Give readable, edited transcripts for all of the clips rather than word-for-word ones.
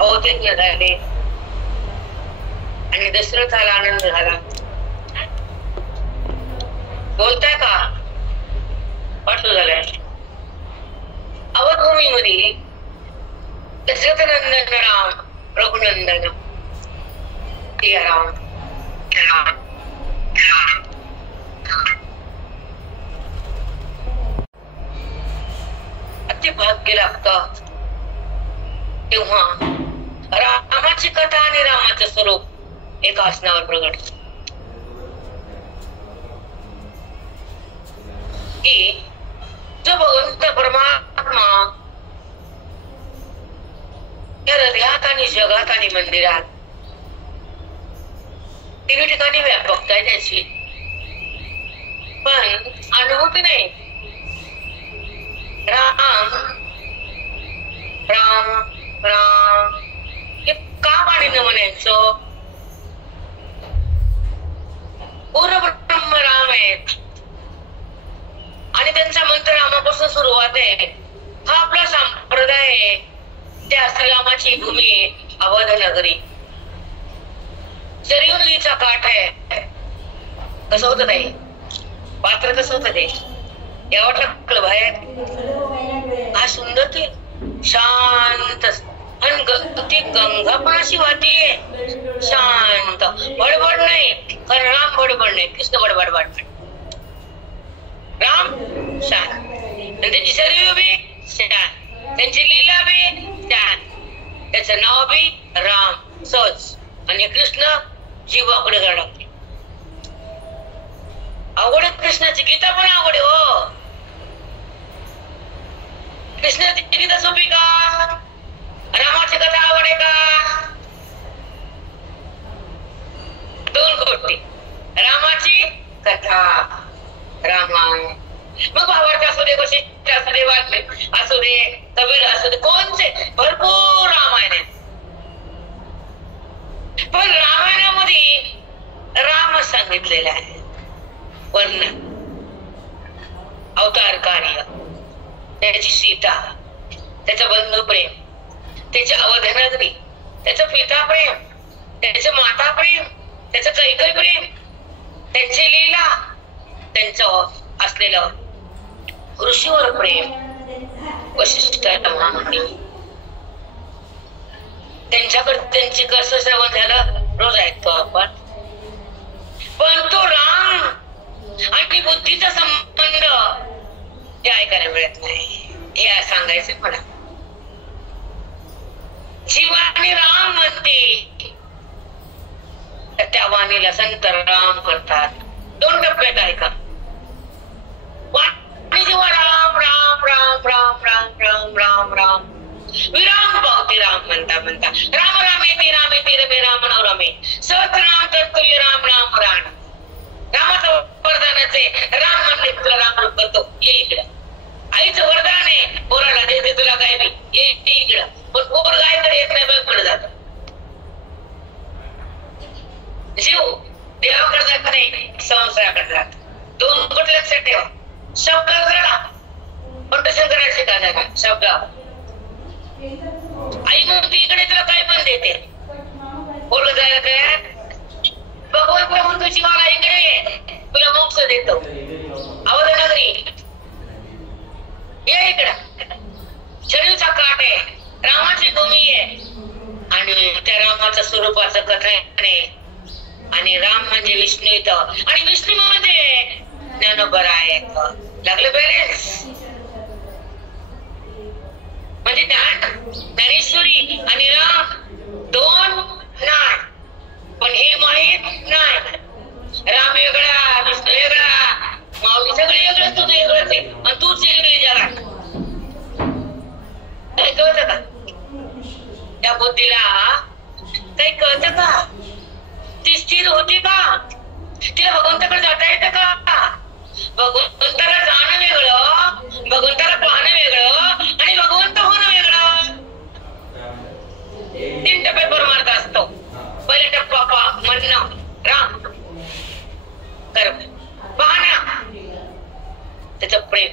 अवतीर्ण झाले आणि दशरथाला आनंद झाला. बोलताय का? वाटलं झालंय. अवधभूमीमध्ये दशरथनंदन राम रघुनंदन सिया राम अति भाग्य लागतं तेव्हा रामाची कथा आणि रामाचं स्वरूप एका आसनावर प्रगट की जो भगवंत परमात्मा या हृदयात आणि जगात आणि मंदिरात तिन्ही ठिकाणी व्यापकता आहे त्याची, पण अनुभूती नाही. राम राम राम हे का पाणीनं म्हणायचं? पूर्ण ब्रह्म राम आहेत आणि त्यांचा मंत्र रामापासून सुरुवात आहे. हा आपला संप्रदाय आहे. त्या रामाची भूमी अवध नगरी, सरयू नदीचा काठ आहे. कसं होतं ते पात्र, कसं होतं ते यावं टाकलं बाहेर. हा सुंदर ते शांत आणि ती गंगा पण अशी वाहतीये शांत, बडबड नाही. कारण राम बडबड नाही, कृष्ण बडबड बडबड. राम शांत आणि त्यांची सरयू बी शांत, त्यांची लीला बी शांत, त्याचं नाव बी राम सहज. आणि कृष्ण जीवाकडे जायला लागते. अवघड कृष्णाची गीता पण अवघड हो. कृष्णाची गीता सोपी का? रामाची कथा आवड आहे का? दोन गोष्टी, रामाची कथा रामायण. मग भावार्थ असू दे, वशिष्ठ असू दे, वाल्मिकी असू दे, कबीर असू दे, कोणचे भरपूर रामायण आहे. पण रामायणामध्ये राम सांगितलेला आहे. पण अवतार कार्य, त्याची सीता, त्याचं बंधू प्रेम, त्याचे अवधनगरी, त्याचं पिता प्रेम, त्याचं माता प्रेम, त्याचं कैकई प्रेम, त्यांची लीला, त्यांचं असलेलं ऋषीवर प्रेम, वशिष्ठ महामुनी, त्यांच्याकडे त्यांची कसं श्रवण झालं रोज ऐकतो आपण. पण तो राम आणि बुद्धीचा संबंध हे ऐकायला मिळत नाही. हे सांगायचं मला. जीवाने राम म्हणते तर त्या वाणीला संत राम करतात. दोन टप्प्यात ऐका. वाणी जेव्हा राम राम राम राम राम राम राम राम विराम पावती राम म्हणता म्हणता राम रामेती रामेती रमे राम नवरमे सहस्र राम तत्तुल्य राम राम राम. रामाचं वरदानाचे राम म्हणले तुला राम रूप करतो, ये इकडं. आईचं वरदान आहे पोराला देते तुला काय बी, ये इकडं. पण पोर गायकडे येत नाही, बघ जात. जीव देवाकडे जात नाही, संसाराकडे जात. दोन गोष्टी लक्षात ठेवा. शब्द करा पण तसं करायचं का नाही का? शब्द आई म्हणते इकडे तुला काय पण देते, बोल जायला तयार. भगवंत म्हणतो जीवाला इकडे तुला मोक्ष देतो. अवधनगरी ये इकडं. शरीरचा काठ आहे, रामाची भूमी आहे आणि त्या रामाच्या स्वरूपाचं कथाने. आणि राम म्हणजे विष्णू येतं आणि विष्णू मध्ये ज्ञानोबरा आहे. लागलं बॅलेन्स म्हणजे ज्ञानेश्वरी आणि राम दोन नाही, पण हे माहीत नाही. राम वेगळा, विष्णू वेगळा, माऊली सगळे वेगळं, तुझं वेगळंच आहे आणि तूच वेगळी जरा. काही कळतं का? त्या बुद्धीला काही कळतं का? ती स्थिर होती का? तिला भगवंताकडे जाता येतं का? भगवंताला जाणं वेगळं, भगवंताला पाहणं वेगळं आणि भगवंत होणं वेगळं. 3 टप्पे परमार्थ असतो. पहिला टप्पा म्हणणं राम, कर्म, पाहणं त्याचं प्रेम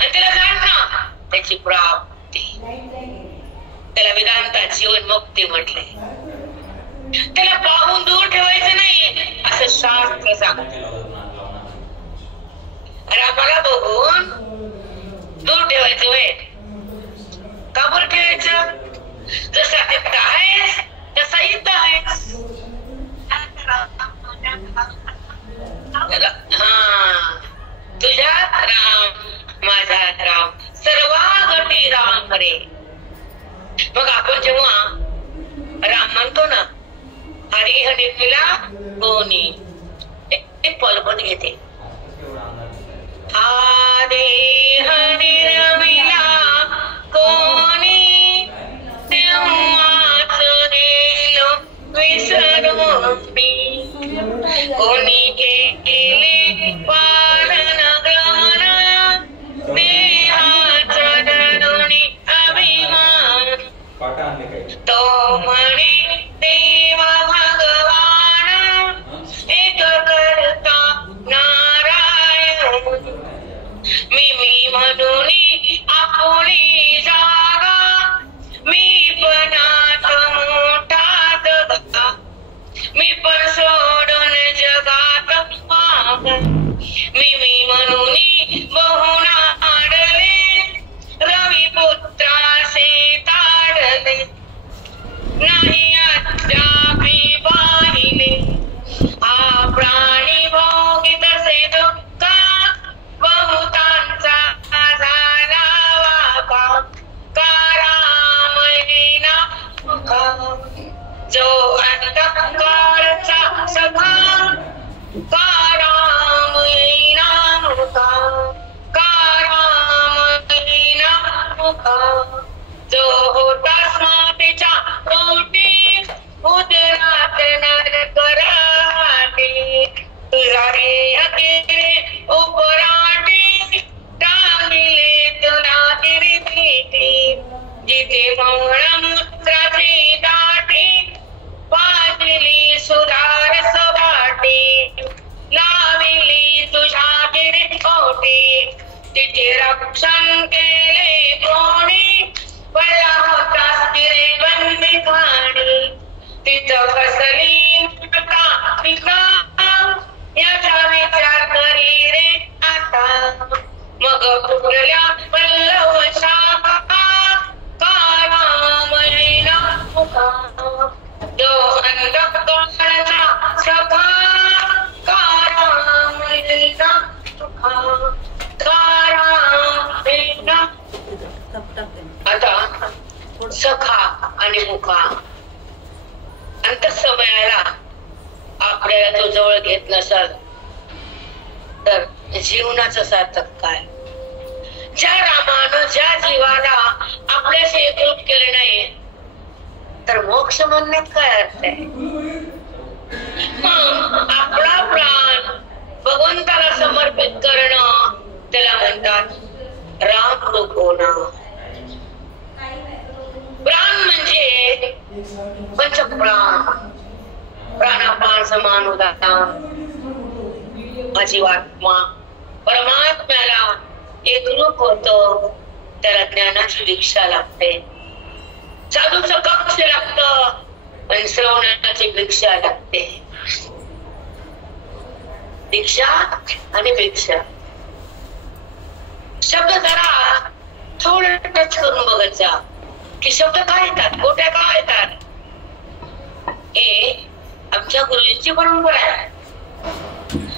आणि त्याला जाणणं त्याची प्राप्ती. त्याला त्याला वेदांतात जीवन मुक्ती म्हटले. त्याला पाहून दूर ठेवायचं नाही असं शास्त्र सांगते. रामाला बघून दूर ठेवायचं वय का बरं ठेवायचं? जसा तिथं आहेस तसा इथं आहेस. तुझ्यात राम माझ्यात राम सर्वागती राम रे. मग आपण जेव्हा राम म्हणतो ना, हरी हरी मिला कोणी एक पलपण घेते. हरी हरी रमिला कोणी तेव्हाच गेलो विसरून मी. कोणी केले पालन ग्रहण देहाचा धरुणी अभिमान. तो म्हणे देवा भगवान एक करता नारायण. मी म्हणून आपली जागा मी पणात मोठा दगा. मी पण सोडून जगात माग. मी म्हणून बहुना आडले रवी पुत्रासे ताडले. नाही अद्यापि पाहिले हा प्राणी भोगित से दुःख बहुतांचा झाला वाका. कारामयीना मुखा जो अंधकारचा सखा. कारामयीना मुखा कारामयीना मुखा जो होता स्मातीच्या पोटी उदरात नरक राहते. तुझा रे हकेरे उपराटी टांगिले तुला गिरपीटी. जिथे मौळमूत्राची दाटी पाजली सुधार सवाटी. लाविली तुझ्या गिरपोटी तिथे रक्षण केले कोणी. पडला होतास गिरे बंदी खाणी तिथं फसली पिका. याचा विचार करी रे आता. मग फुगल्या पल्लव शाखा. कारामयीना मुखा जो अंधकारचा सखा. कारामयीना मुखा कारामयीना. आता सखा आणि मुखा अंत समयाला आपल्याला तो जवळ घेत नसाल तर जीवनाचं सार्थक काय? ज्या रामानं ज्या जीवाला आपल्याशी एकरूप केले नाही तर मोक्ष म्हणण्यात काय अर्थ आहे? मग आपला प्राण भगवंताला समर्पित करणं त्याला म्हणतात राम रूप होणं. प्राण म्हणजे पंचप्राण. प्राणापान समान उदाहरण जीवात्मा परमात्म्याला एकरूप होतो त्याला ज्ञानाची दीक्षा लागते. साधूचं कक्ष लागतं पण श्रवणाची दीक्षा लागते. दीक्षा आणि भिक्षा शब्द जरा थोडं टच करून बघत जा की शब्द काय येतात, गोट्या काय येतात. हे आमच्या गुरुजींची परंपरा आहे.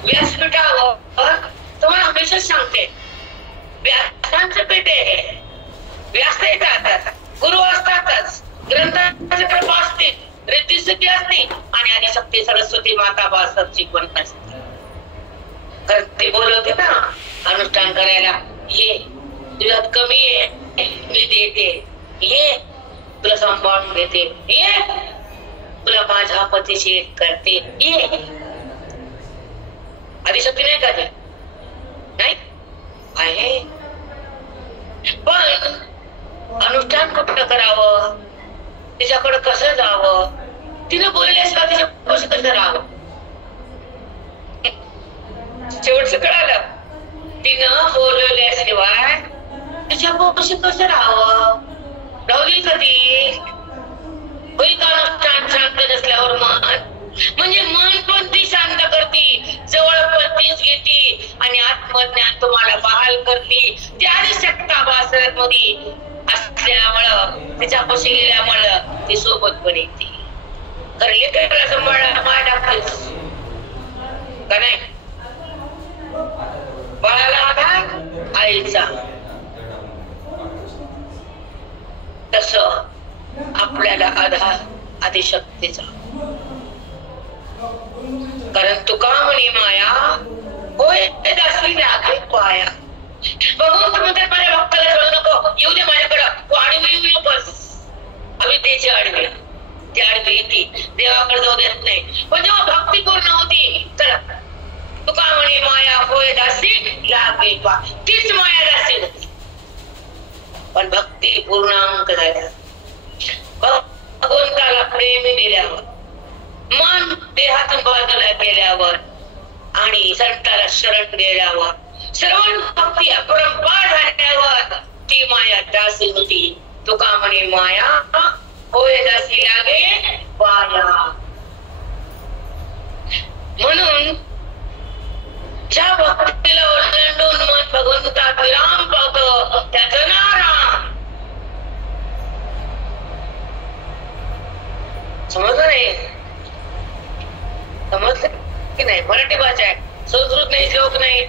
व्यासपीठावर तुम्हाला हमेशा सांगते व्यासांचं पीठ आहे. व्यास येतात, गुरु असतातच, ग्रंथाची कृपा असते, रीतिस्थिती असते आणि आदिशक्ती सरस्वती माता बासरची पण असते. कारण ते बोलवते ना अनुष्ठान करायला, ये तुझ्यात कमी आहे मी देते, ये तुला सांभाळून घेते, ये तुला माझ्या पतीशी करते, ये. आदिशक्ती नाही का ते? नाही आहे. पण अनुष्ठान कुठं करावं, तिच्याकडे कसं जावं, तिनं बोलल्याशिवाय तिच्या कसं कसं राहावं. शेवटचं कळालं, तिनं बोलवल्याशिवाय तिच्या पोशी कसं राहावं. राहुली कधी होई का शांत नसल्यावर मन म्हणजे मन पण ती शांत करती, जवळ पण तीच घेती आणि आत्मज्ञान तुम्हाला बहाल करती. ती आदिशक्ता वासरत मध्ये असल्यामुळं तिच्यापाशी गेल्यामुळं ती सोबत पण येते. तर लेकराला सांभाळा माय टाकतेच का नाही? बाळाला आधार आईचा, तस आपल्याला आधार आदिशक्तीचा. कारण तुका म्हणे माया होय दासवी लागे पाया. भगवंत म्हणतात माझ्या भक्ताला सोडू नको, येऊ दे माझ्याकडं, तू आडवी येऊ नकोस. अविद्येची आडवी, ती आडवी येते, देवाकडे जाऊ देत नाही. पण जेव्हा भक्ती पूर्ण होती, चला तुका म्हणे माया होय दासी लागे पा, तीच माया दासी होती. पण भक्ती पूर्णांक झाल्या, भगवंताला प्रेम दिल्यावर, मन देहातून बाजूला केल्यावर आणि संताला शरण गेल्यावर, श्रवण भक्ती अपरंपार झाल्यावर ती माया दासी होती. तुका म्हणे माया होय दासी लागे पाया. म्हणून ज्या भक्तीला ओलांडून मन भगवंतात विराम पावतो त्याचं नाव राम. समजलं नाही? समजलं की नाही? मराठी भाषा आहे, संस्कृत नाही, श्लोक नाही,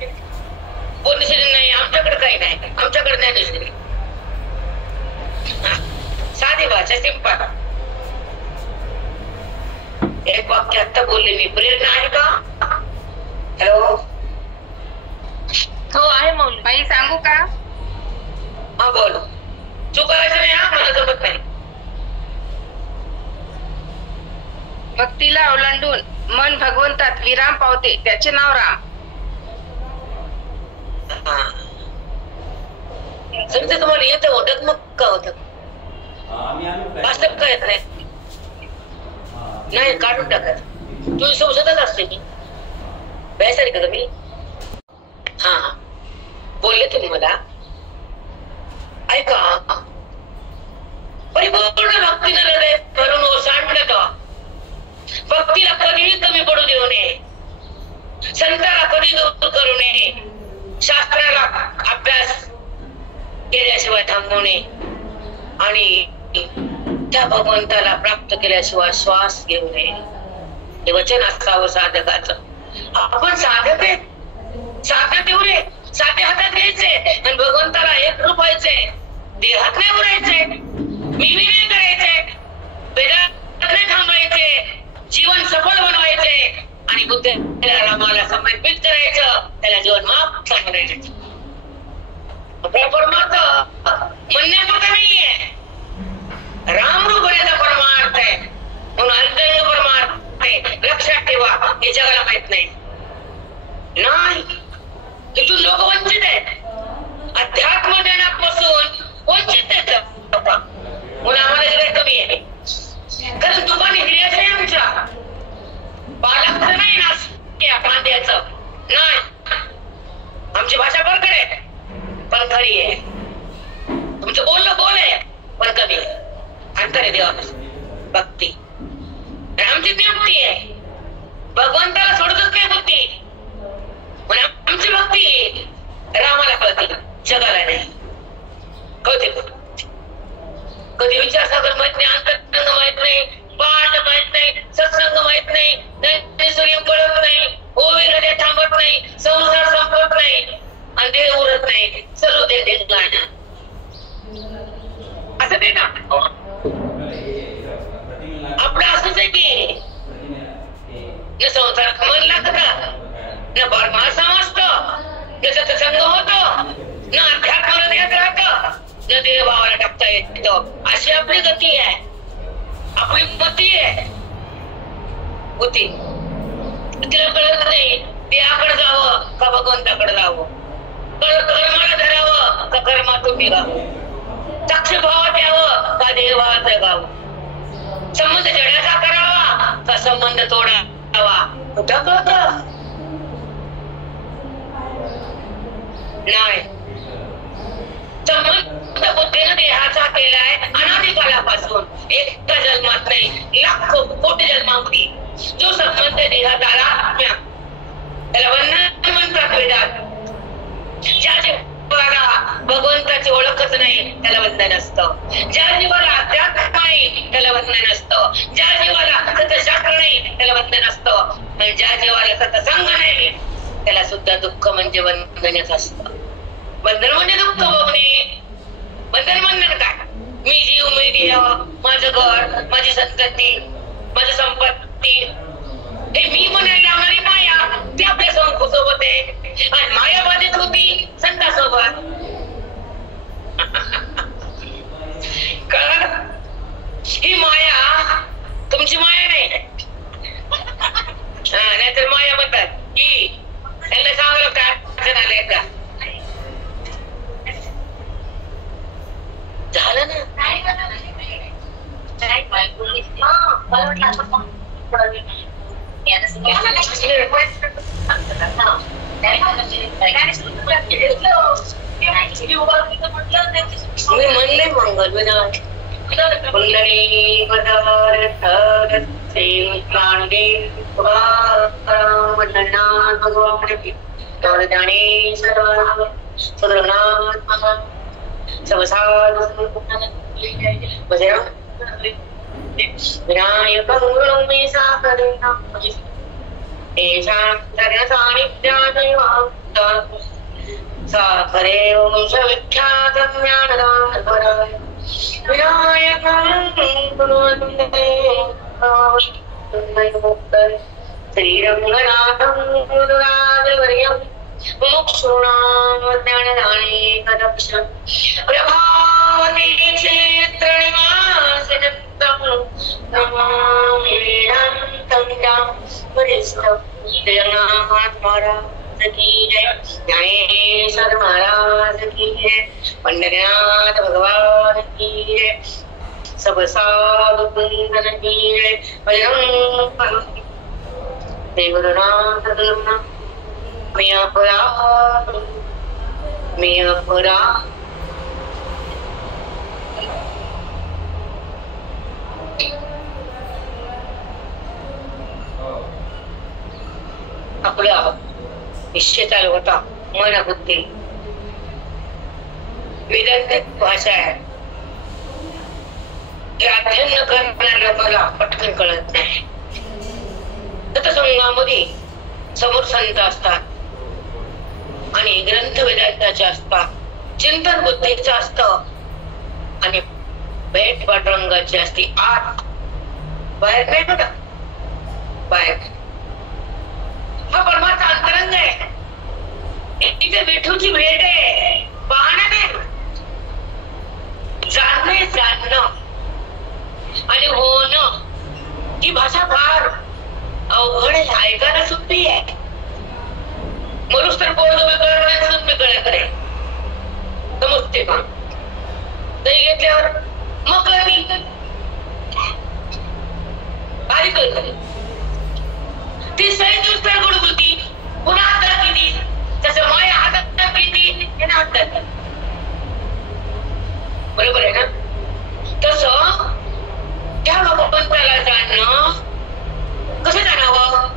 पुण्यश्री नाही, आमच्याकडे काही नाही, आमच्याकडे नाही दुसरी. साधी भाषा, सिंपल. एक वाक्य आता बोलले मी, प्रेरणा आहे का? हॅलो, हो आहे मौली. बाई सांगू का? हा बोल. चुकायचं नाही, हा मला जमत नाही. भक्तीला ओलांडून मन भगवंतात विराम पावते त्याचे नाव राम. समजा तुम्हाला येतं ओटत मग का होत? वास्तव काय येत नाही, नाही काढून टाकत. तुम्ही संसदच असते मी बेसारी का मी? हा बोलले तुम्ही मला, ऐका. परिपूर्ण भक्तीनं हृदय भरून ओसांडलं, भक्तीला कधीही कमी पडू देऊ नये, संताला कधी दूर करू नये, शास्त्राला अभ्यास केल्याशिवाय थांबवू नये आणि त्या भगवंताला प्राप्त केल्याशिवाय श्वास घेऊ नये. हे वचन असावं साधकाचं. आपण साधक आहे, साधक एवढे साधे हातात घ्यायचे आणि भगवंताला एक रूपायचे, देहात नाही उरायचे, मी नाही करायचे, वेदात नाही थांबायचे, जीवन सफल बनवायचे आणि बुद्धाला रामाला समर्पित करायचं, त्याला जीवन माफ समजायचं. आपला परमार्थ म्हणण्यापुरता नाहीये, रामरूपरेचा परमार्थ आहे. म्हणून अंतरंग परमार्थ आहे, लक्षात ठेवा. हे जगाला माहित नाही. तिथून लोक वंचित आहेत, अध्यात्म देण्यापासून वंचित आहेत. म्हणून आम्हाला जरा कमी आहे, कारण दुकाने हिऱ्याचं नाही, आमच्या बालाचं नाही, नासक्या कांद्याचं नाही. आमची भाषा बरकड आहे पण खरी आहे, तुमचं बोलणं बोल आहे पण कमी आहे. अंतर आहे देवापासून भक्ती. आमची नियुक्ती आहे, भगवंताला सोडतच नाही भक्ती. पण आमची भक्ती रामाला कळते, जगाला नाही कळते. कधी विचार सागर माहित नाही, अंतरंग माहित नाही, पाठ माहित नाही, सत्संग माहित नाही, नैसर्गिक कळत नाही, ओवी नद्या थांबत नाही, संसार संपत नाही आणि देह उरत नाही, सर्व देह गाणं असं ते ना. आपलं असंच आहे की न संसारात मन लागतं, न परमार्थ समजतं, न सत्संग होतं, न अध्यात्माला देत राहतं, न देहभावाला टाकता येतं. अशी आपली गती आहे, आपली बुद्धी आहे. बुद्धी तिला कळत नाही देहाकडे जावं का भगवंताकडे जावं, कर्माला धरावं का कर्मातून निघावं, साक्षीभावात यावं का देहभावात जगावं, संबंध जडाचा करावा का संबंध तोडावा, कुठं कळतं नाही. संबंध बुद्धीनं देहाचा केलाय अनादिकालापासून, एका जन्मात नाही लाखो कोटी जन्मामध्ये जो संबंध देहात आला त्याला वंदन म्हणतात वेदात. ज्या जीवाला भगवंताची ओळखच नाही त्याला वंदन असतं, ज्या जीवाला अध्यात्म नाही त्याला वंदन असतं, ज्या जीवाला सतशास्त्र नाही त्याला वंदन असतं, आणि ज्या जीवाला सतसंग नाही त्याला सुद्धा दुःख म्हणजे वंदनच असतं. वंदन म्हणजे दुःख भोगणे. वंदन म्हणणं काय? मी जीव, मी देह, माझं घर, माझी संतती, माझी संपत्ती, हे मी म्हणायला लागणारी माया ती आपल्या सोबत आहे, आणि माया बाधित होती संतासोबत. कळलं? ही माया तुमची माया नाही. नाहीतर माया म्हणतात की त्यांना सांगलं काय अडचण आले का झालं ना. मी म्हणले मंगल विनाश कुंडली पदार्थ प्राणी साखरे विख्यात श्रीरंगनाथं मुरारिवर्यं मुमुक्षूणां ज्ञानदानेकदक्षं प्रभावते क्षेत्रनिवासितं नमामि वेदान्तं वरिष्ठं जगन्नाथ महाराज की जय, ज्ञानेश्वर महाराज की जय, पंढरीनाथ भगवान की जय, सब साधु कुंदन की जय. देवनाथ धर्म मी अपरा आपला निश्चय चालू होता. मन बुद्धी वेदांतिक भाषा आहे, हे अध्ययन करणाऱ्या लोकांना पटकन कळत नाही. सत्संगामध्ये समोर संत असतात आणि ग्रंथ वेदांताचे असतात, चिंतन बुद्धीचं असतं आणि भेट पांडुरंगाची असते. आत बाहेर नाही बघा, बाहेर हा परमाचा अंतरंग आहे. तिथे विठूची भेट आहे, पाहणं नाही, जाणणं आणि होणं. ही भाषा फार अवघड आहे, ऐकायला सुद्धा आहे. मनुष्य तर पोरग वेगळं समजते का? दही घेतल्यावर मग कळली ती सही दुसऱ्या गोड बोलती, पुन्हा हातात किती तसं माया हातात किती हातात, बरोबर आहे ना? तसं त्या भगवंताला जाणणं कसं जाणावं,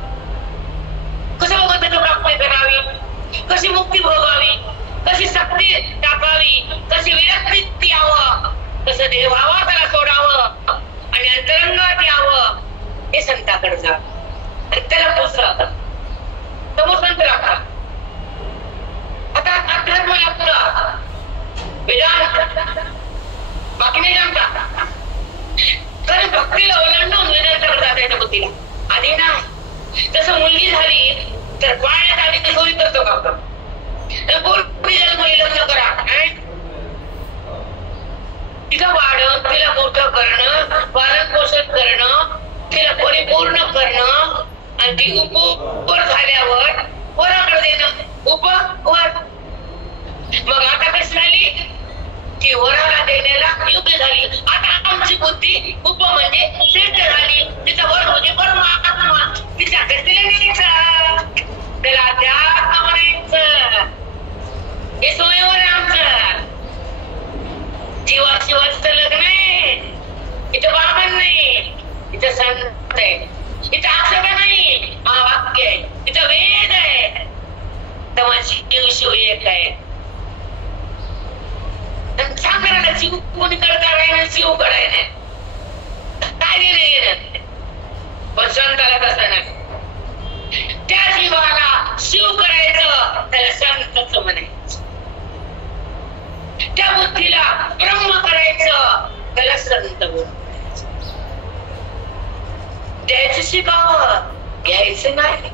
कसं भगवंताची प्राप्ती करावी, कशी मुक्ती भोगावी, कशी सक्ती टाकावी, कशी विरक्ती यावं, कसं देह व्हावा त्याला सोडावं आणि अंतरंगात यावं, हे संताकडे जा. त्याला पोचतात समोर राखा. आता अध्यात्म लागतं वेदांत, बाकी नाही जमता. कारण भक्तीला ओलांडून वेदांताकडे जाता येतं बुद्धीला. आधी नाही. जसं मुलगी झाली तर पाण्यात आधी ते सोयी करतो का आपण, लग्न करा, तिचं वाढण, तिला मोठं करणं, पालन पोषण करणं, तिला परिपूर्ण करणं आणि ती उपवर झाल्यावर वराकडे देणं. उपवर मग आता कशी झाली ती वराला देण्याला योग्य झाली. आता आमची बुद्धी उप म्हणजे श्रेष्ठ झाली. तिचा वर म्हणजे परमात्मा, तिच्या घरतीला न्यायचा, त्याला अध्यात्म म्हणायचं. हे स्वयंवर आहे आमचं. इथं संत आहे, इथं अक्षर नाही महावाक्य आहे, इथं वेद आहे. तेव्हा शिव एक आहे. सांगणारा शिव कोणी करता राहिला, शिव करायला काय देणं. पण संताला तसं नाही. त्या जीवाला शिव करायचं त्याला संतच म्हणायचं, त्या बुद्धीला ब्रह्म करायचं त्याला संत बोलायचं. द्यायचं शिकावं, घ्यायचं नाही.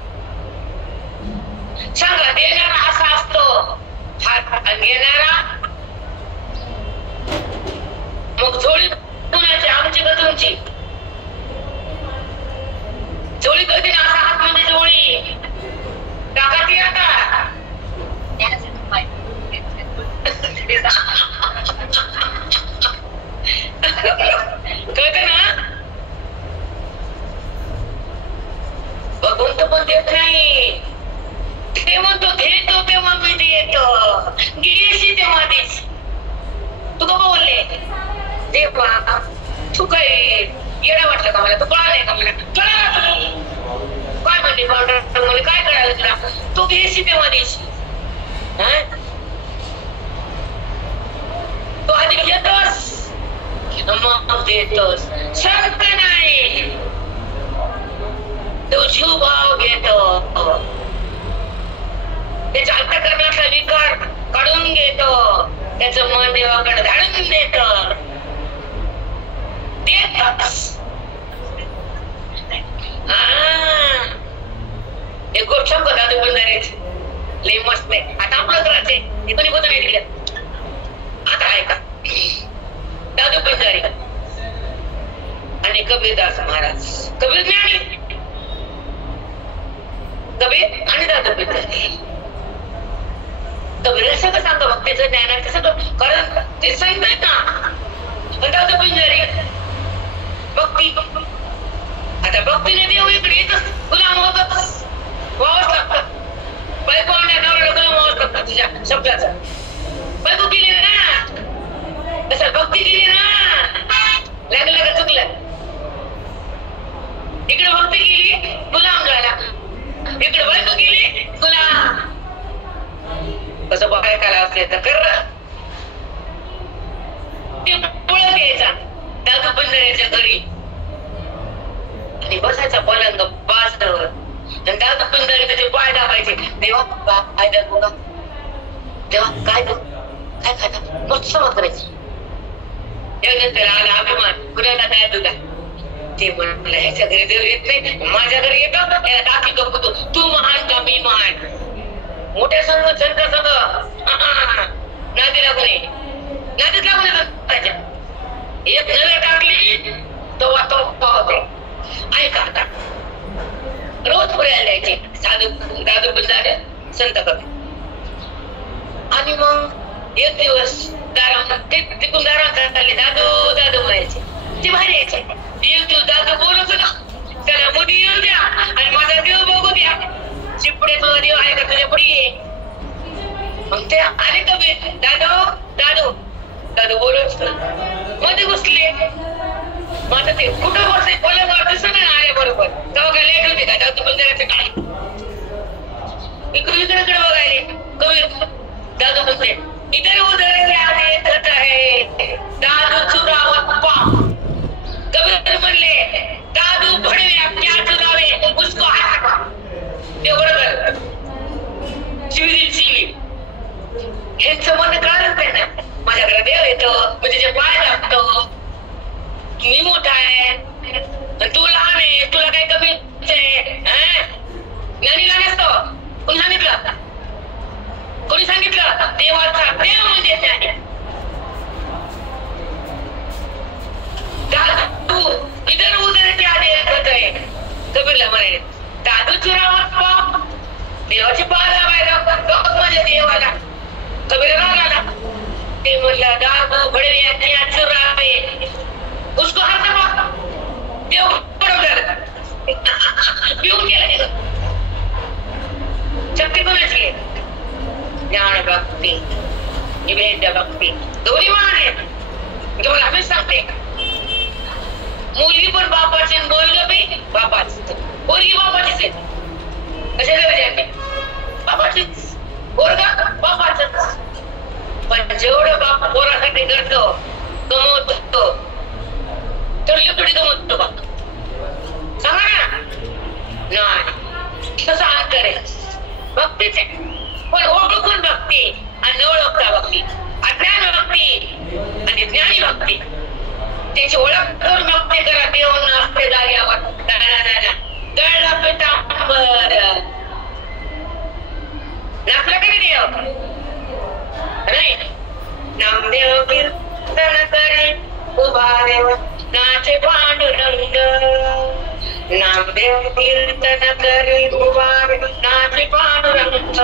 सांगा, देणारा असा असतो हात, घेणारा मग झोळी कुणाची, आमची का तुमची? झोळी कधी असा हात मध्ये झोळी टाका ती आता कळत ना. भगवंत पण देत नाही, ते म्हणतो घेतो तेव्हा मी देतो, गिरीशी तेव्हा देश. तू का बोलले देवा, तू काय येडा वाटलं का मला? तू कळालंय का मला? कळालं काय म्हणते पावडर, काय कळालं तुला? तू घेशी तेव्हा देशी. तू आधी घेतोस मग देतोस. संत नाही, तो जीव भाव घेतो, त्याच्या अंतःकरणातला विकार काढून घेतो, त्याचं मन देवाकडे धाडून देतो. एक गोष्ट सांगतो दादू बंधारेची, लई मस्त आहे. आता आपलं करायचं आहे, कोणी होत नाही तिकडे. आता आहे का दादू बंधारे आणि कबीरदास महाराज, कबीर ज्ञानी, कबीर आणि दादू बंधारे. कबीर सगळं सांगतो भक्तीचं, ज्ञानाचं सगळं, कारण ते संत आहेत ना. दादू बंधारे भक्ती, आता भक्तीने देव इकडे येतच, गुलाम होतच, व्हावंच लागतं. बायको आणि नवऱ्याला गुलाम व्हावंच लागतं तुझ्या शब्दाचा. बायको केली ना तसं भक्ती केली ना, लागलं का चुकलं. इकडे भक्ती केली गुलाम झाला, इकडे बायको केली गुलाम. कसं बायकाला असले तर कर ओळख यायचा दादू बंधाऱ्याच्या घरी आणि बसायचा पलंग बाजवर, दादू बंधारे त्याचे पाय दाबायचे. देवा काय दाखवू का, तेव्हा काय काय खायला मस्त करायची. त्यानंतर आला अभिमान, कुणाला काय तुला? ते म्हणलं ह्याच्या घरी देव येत नाही, माझ्या घरी येतो, याला दाखी बघतो, तू महान का मी महान. मोठ्या संघ संत संघ नादी लागू नये, नादीच लागू नये. एक नजर टाकली तो होते. ऐका आता, रोज पुऱ्या द्यायचे साधू दादू बंधारे संत कबीर. आणि मग एक दिवस तिकून दारात चालले, दादू दादू म्हणायचे, ते भारी यायचे. एक दिवस दादू बोलत होता, त्याला मुली येऊ द्या आणि माझा देव बघू द्या. चिपडे तुझा देव आहे का, तुझ्या पुढे ये. मग ते आले कबीर, दादू दादू दादू बोलत मध्ये घुसले. मग ते कुठं बसले पलंगावर दिसत नाही आल्या बरोबर. तेव्हा काय लेट होते का दादू बंधाऱ्याचे काय इकडे बघायले. कबीर दादू म्हणते, इधर उधर देखत आहे दादू चुरावप्पा. कबीर म्हणले, दादू भडव्या क्या चुरावे उसको हात का. ते बरोबर शिवी ह्यांचं मन कळलं त्यांना. माझ्याकडे देव येतो, मी त्याचे पाय लागतो, मी मोठा आहे तू लहान आहे, तुला काय कमी ज्ञानी लहान असतो. कोणी सांगितलं? कोणी सांगितलं? देवाचा देव म्हणजे ज्ञानी. दादू इधर उधर त्या देत आहे. कबीरला म्हणे, दादू चुरावा देवाची पाय लावायला म्हणजे देवाला. कबीर राग आला, ते म्हणलं दादू भडव्या त्या चुरावे उसको हात दाबा. देव बरोबर पिऊन गेला. शक्ती कोणाची? ज्ञान भक्ती, निवेद्य भक्ती, दोन्ही मान आहेत. तुम्हाला आम्ही सांगते, मूल मुलगी पण बापाची, मुलगा बी बापाच, पोरगी बापाचीच आहे. कशाला विचारते बापाचीच, पोरगा बापाचंच. पण जेवढं बाप पोरासाठी करतो, कमवतो, तेवढी थोडी कमवतो बाप. सांगा ना. नाही, तसं अंतर आहे. भक्तीच आहे, पण ओळखून भक्ती आणि न ओळखता भक्ती, अज्ञान भक्ती आणि ज्ञानी भक्ती. त्याची ओळख करून भक्ती करा. देव नसते जाग्यावर, गळला पितांबर नसलं कधी देव नाही. नामदेव कीर्तन करे उभा देव नाचे पांडुरंग. नामदेव कीर्तन करे उभा देव नाचे पांडुरंग.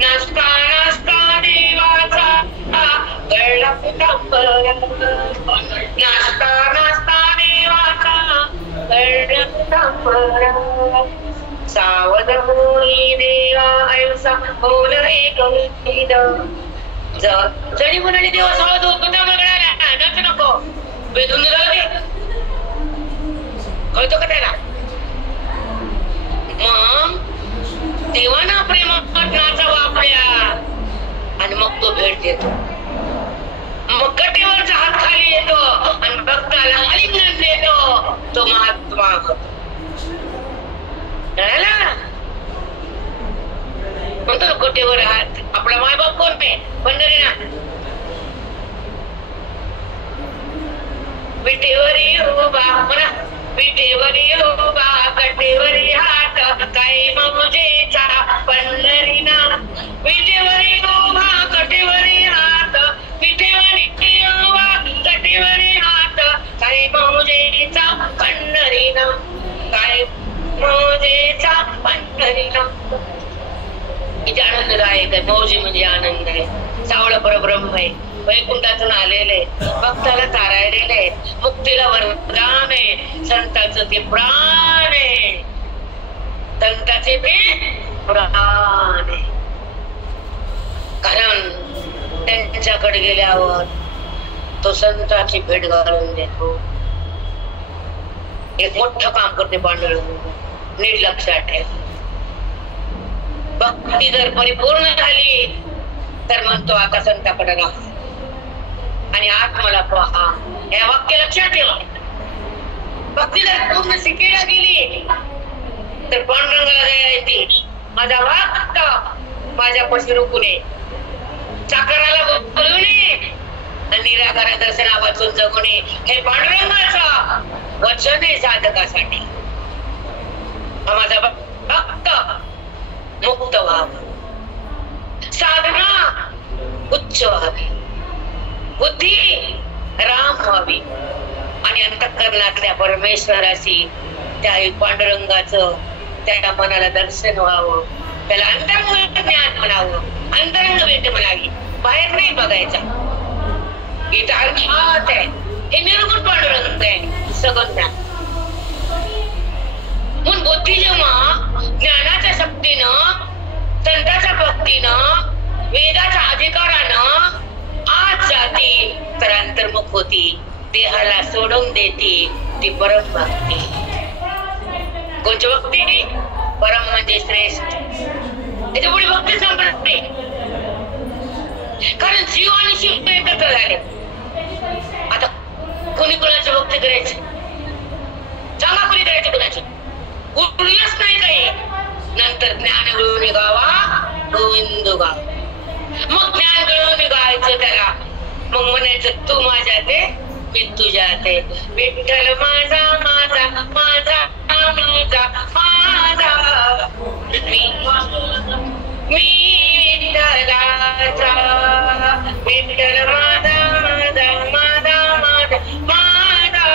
नाचता नाचता देवाचा गळला पितांबर. नाचता नाचता देवाचा गळला पितांबर. सावध होई देवा ऐसा बोल एक जरी म्हणाली देवा सावध होत गळाला नाच नको बेधून राहिले. कळतो का त्याला? मग देवाना प्रेमात नाचावा आपल्या आणि मग तो भेट देतो. मग कटेवरचा हात खाली येतो आणि भक्ताला आलिंगन देतो. तो महात्मा कळाला? म्हणतो कोटेवर हात. आपला मायबाप कोण आहे? पंढरीनाथ. विटेवरी उभा म्हणा, विटेवरी उभा कटेवरी हात काय मौजेचा पंढरीनाथ. विटेवरी उभा कटेवरी हात, विटेवरी उभा कटेवरी हात काय मौजेचा पंढरीनाथ. काय मौजेचा पंढरीनाथ. किती आनंददायक आहे. मौजी म्हणजे आनंद आहे. सावळ परब्रह्म आहे, वैकुंठातून आलेले, भक्ताला तारायलेले, मुक्तीला वरदान आहे. संतांचं ते प्राण आहे, संतांचे ते प्राण आहे. कारण त्यांच्याकडे गेल्यावर तो संतांची भेट घालून देतो. एक मोठं काम करते पांडुरंग. नीट लक्षात ठेव. भक्ती जर परिपूर्ण झाली तर म्हणतो आता संताकडे राहा आणि आत्माला पहा. हे वाक्य लक्षात ठेवा. भक्ती जर पूर्ण शिकेला गेली तर पांडुरंगाला दया येते. माझा भक्त माझ्यापाशी रुकून चाकराला बोलू नये आणि निराकार दर्शना वाचून जगू नये. हे पांडुरंगाचं वचन आहे साधकासाठी. हा माझा भक्त मुक्त व्हावा, साधना उच्च व्हावी, बुद्धी राम व्हावी आणि अंतःकरणातल्या परमेश्वराशी त्या पांडुरंगाचं त्या मनाला दर्शन व्हावं. त्याला अंतरंग ज्ञान म्हणावं, अंतरंग भेट म्हणावी. बाहेर नाही बघायचा. इथं अर्थात आहे. हे निर्गुण पांडुरंग आहे, सगळं ज्ञान. म्हणून बुद्धी जेव्हा ज्ञानाच्या शक्तीनं, संतांच्या भक्तीनं, वेदाच्या अधिकारानं आज जाती तर अंतर्मुख होती, देहाला सोडून देते. ती परम भक्ती. कोणची भक्ती? परम म्हणजे श्रेष्ठ. त्याच्या पुढे भक्ती संपत नाही. कारण जीव आणि शिव एकत्र झाले. आता कोणी कुणाची भक्ती करायची? सांगा कोणी करायची कुणाची? उरलंच नाही काही. नंतर ज्ञान गळून गावा गोविंद गाव. मग ज्ञान गळून गायचं त्याला. मग म्हणायचं तू माझ्या ते मी तुझ्या ते. विठ्ठल माझा माझा माझा माझा माझा मी विठ्ठलाचा. विठ्ठल माझा माझा माझा माझा माझा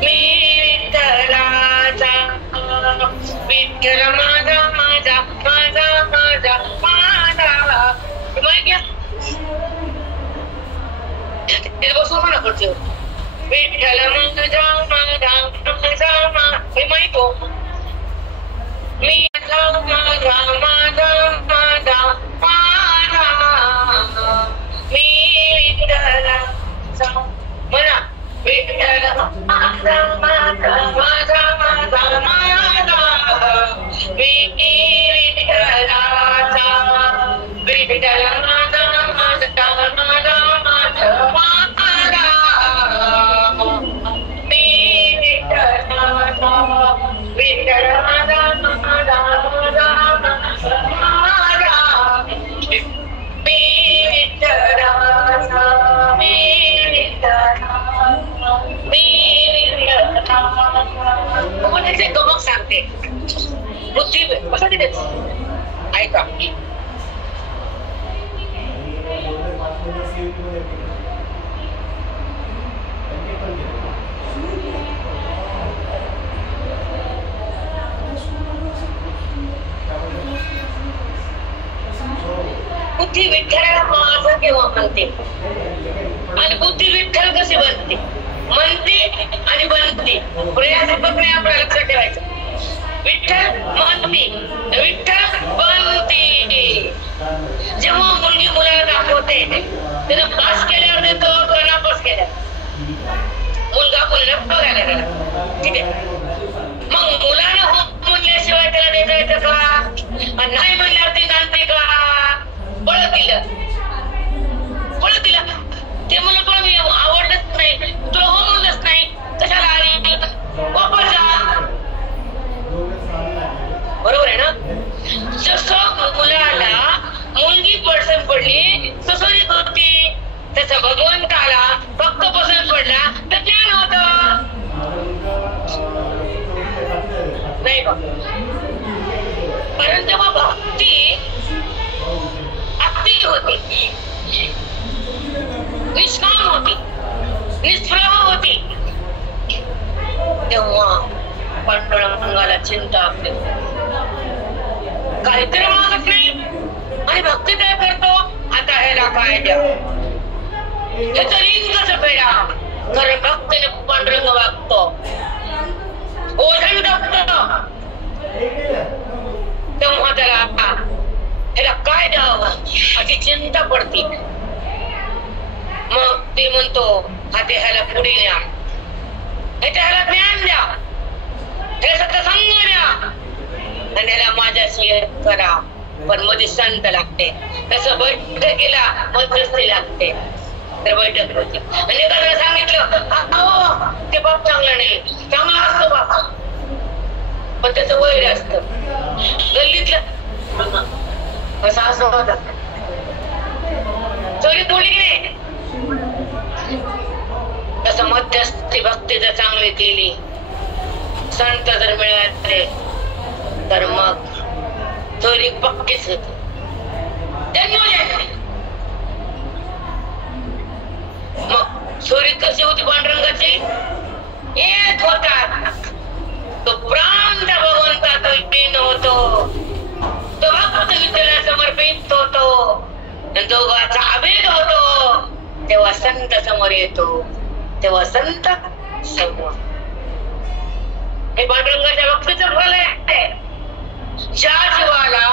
मी विठ्ठलाचा. विठ्ठल माझा माझा माझा माझा माझा. बसून म्हणा पुढचे. विठ्ठल माझा माझा माझा माझा माहितो. मी माझा माझा माझा माझा मी विठ्ठलाचा. म्हणा विठ्ठल माझा माझा माझा माझा माझा विठ्ठलाचा विठ्ठल माझा माझा माझा माझा माझा मी विठ्ठलाचा विठ्ठल माझा माझा माझा माझा मी विठ्ठलाचा मी विठ्ठलाचा गमक सांगते बुद्धी कसं देत ऐका. बुद्धी विठ्ठलाला माझं केव्हा म्हणते आणि बुद्धी विठ्ठल कशी बनते म्हणते आणि बनते प्रयासपूर्वक नाही आपल्याला लक्षात ठेवायचं. विठ्ठल म्हणते विठ्ठल बनते. जेव्हा मुलगी मुलाला दाखवते त्यानं पास केल्यावर देतो का नापास केल्यावर मुलगा मुलीला बघायला गेला ठीक आहे. मग मुलानं हो म्हणल्याशिवाय त्याला देता येतं का नाही म्हणल्यावर ती जाणते का बळ दिलं ते मला पण मी आवडलंच नाही तुला हो म्हणलंच नाही कशाला आली वापर जा बरोबर आहे ना. जसं मुलाला मुलगी पसंत पडली ससोरीत होती तसं भगवंताला फक्त पसंत पडला तर ज्ञान होत नाही का. कारण तेव्हा भक्ती अति होती निष्काम होती निष्प्रभ होती तेव्हा पांडुरंगाला चिंता आपली काहीतरी मागत नाही आणि भक्ती काय करतो आता ह्याला काय द्या ह्याचं रिंग कसं फेडा कारण भक्तीने पांडुरंग वागतो ओझण टाकतो तेव्हा त्याला ह्याला काय द्यावं अशी चिंता पडती. मग ते म्हणतो हा देहाला पुढे न्या ह्याला ज्ञान द्या ह्याला सत्संग द्या आणि ह्याला माझ्याशी करा पण मध्ये संत लागते तसं बैठकीला मध्यस्थी लागते तर बैठक होती. आणि एखाद्याला सांगितलं ते बाप चांगला नाही चांगला असतो बाप पण त्याचं वैर असत गल्लीतलं असं असं होत चोरी तोडी नाही. तसं मध्यस्थी भक्ती जर चांगली केली संत जर मिळाले तर मग चोरी पक्कीच होती. मग चोरी कशी होती पांडुरंगाची येत होता तो प्राण त्या भगवंतात लीन होतो तो भक्त विठ्ठला समर्पित होतो दोघांचा अभेद होतो तेव्हा संत समोर येतो तेव्हा संत समोर हे पांडुरंगाच्या भक्तीचं फल आहे. ज्या जीवाला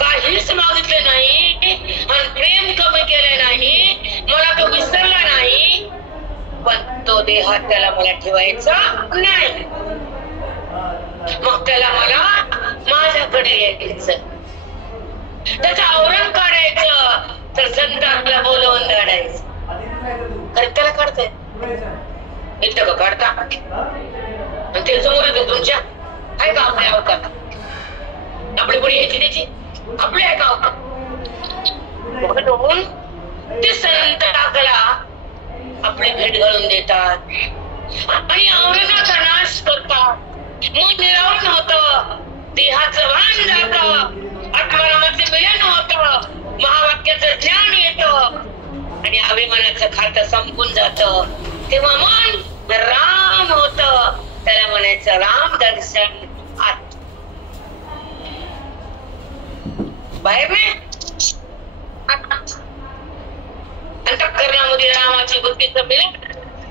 काहीच मागितले नाही आणि प्रेम कमी केले नाही मला तो विसरला नाही पण तो देहात त्याला मला ठेवायचा नाही मग त्याला मला माझ्याकडे यायचं त्याचं आवरण काढायचं तर संतांना बोलवून काढायचं खरं त्याला काढतंय इथं का काढता आणि ते समोर येतो तुमच्या आहे का आपल्या अवकात आपली पुढे यायची त्याची आपली आहे का अवकात म्हणून ते संताला आपली भेट घालून देतात आणि आवरणाचा नाश करतात मन निरावरण होतं देहाचं भान जातं आत्मारामाचे मिलन होतं महावाक्याचं ज्ञान येतं आणि अभिमानाचं खातं संपून जातं तेव्हा मन राम होतं त्याला म्हणायचं राम दर्शन आत बाहेर नाही अंतःकरणामध्ये रामाची बुद्धीचं मिलन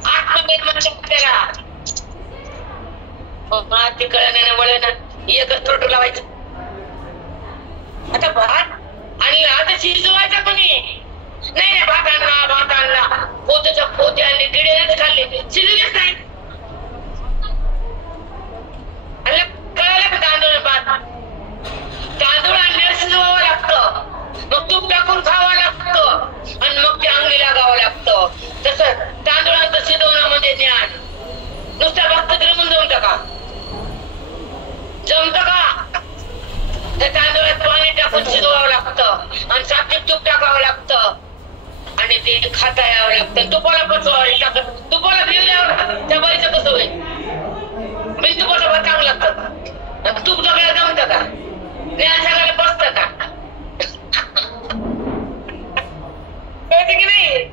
आत्मनिर्माण त्याला ते कळण्यानं वळणं एकच तोटू लावायचं आता भात आणि आता शिजवायचा कोणी नाही भात आणला पोत्याच्या पोते आणले किडेच खाल्ले शिजलेच नाही. कळालं का तांदूळ आणल्यावर शिजवावं लागतं, मग तूप टाकून खावं लागतं आणि मग ते अंगी लागावं लागतं. तसं तांदूळाचं शिजवणं म्हणजे ज्ञान. नुसता भक्त जमून जमतं का? जमतं का? त्या तांदूळात पाणी टाकून शिजवावं लागतं आणि सात्विक तूप टाकावं लागतं आणि ते खाता यावं लागतं. तुपाला पचवावं लागतं. तुपाला भिवल्यावर त्या बाईचं कसं होईल? मी तुपाचा भात चांगला लागतं. तूप जगायला जमतं का? ज्ञान सगळ्याला बसतं का? कळते की नाही?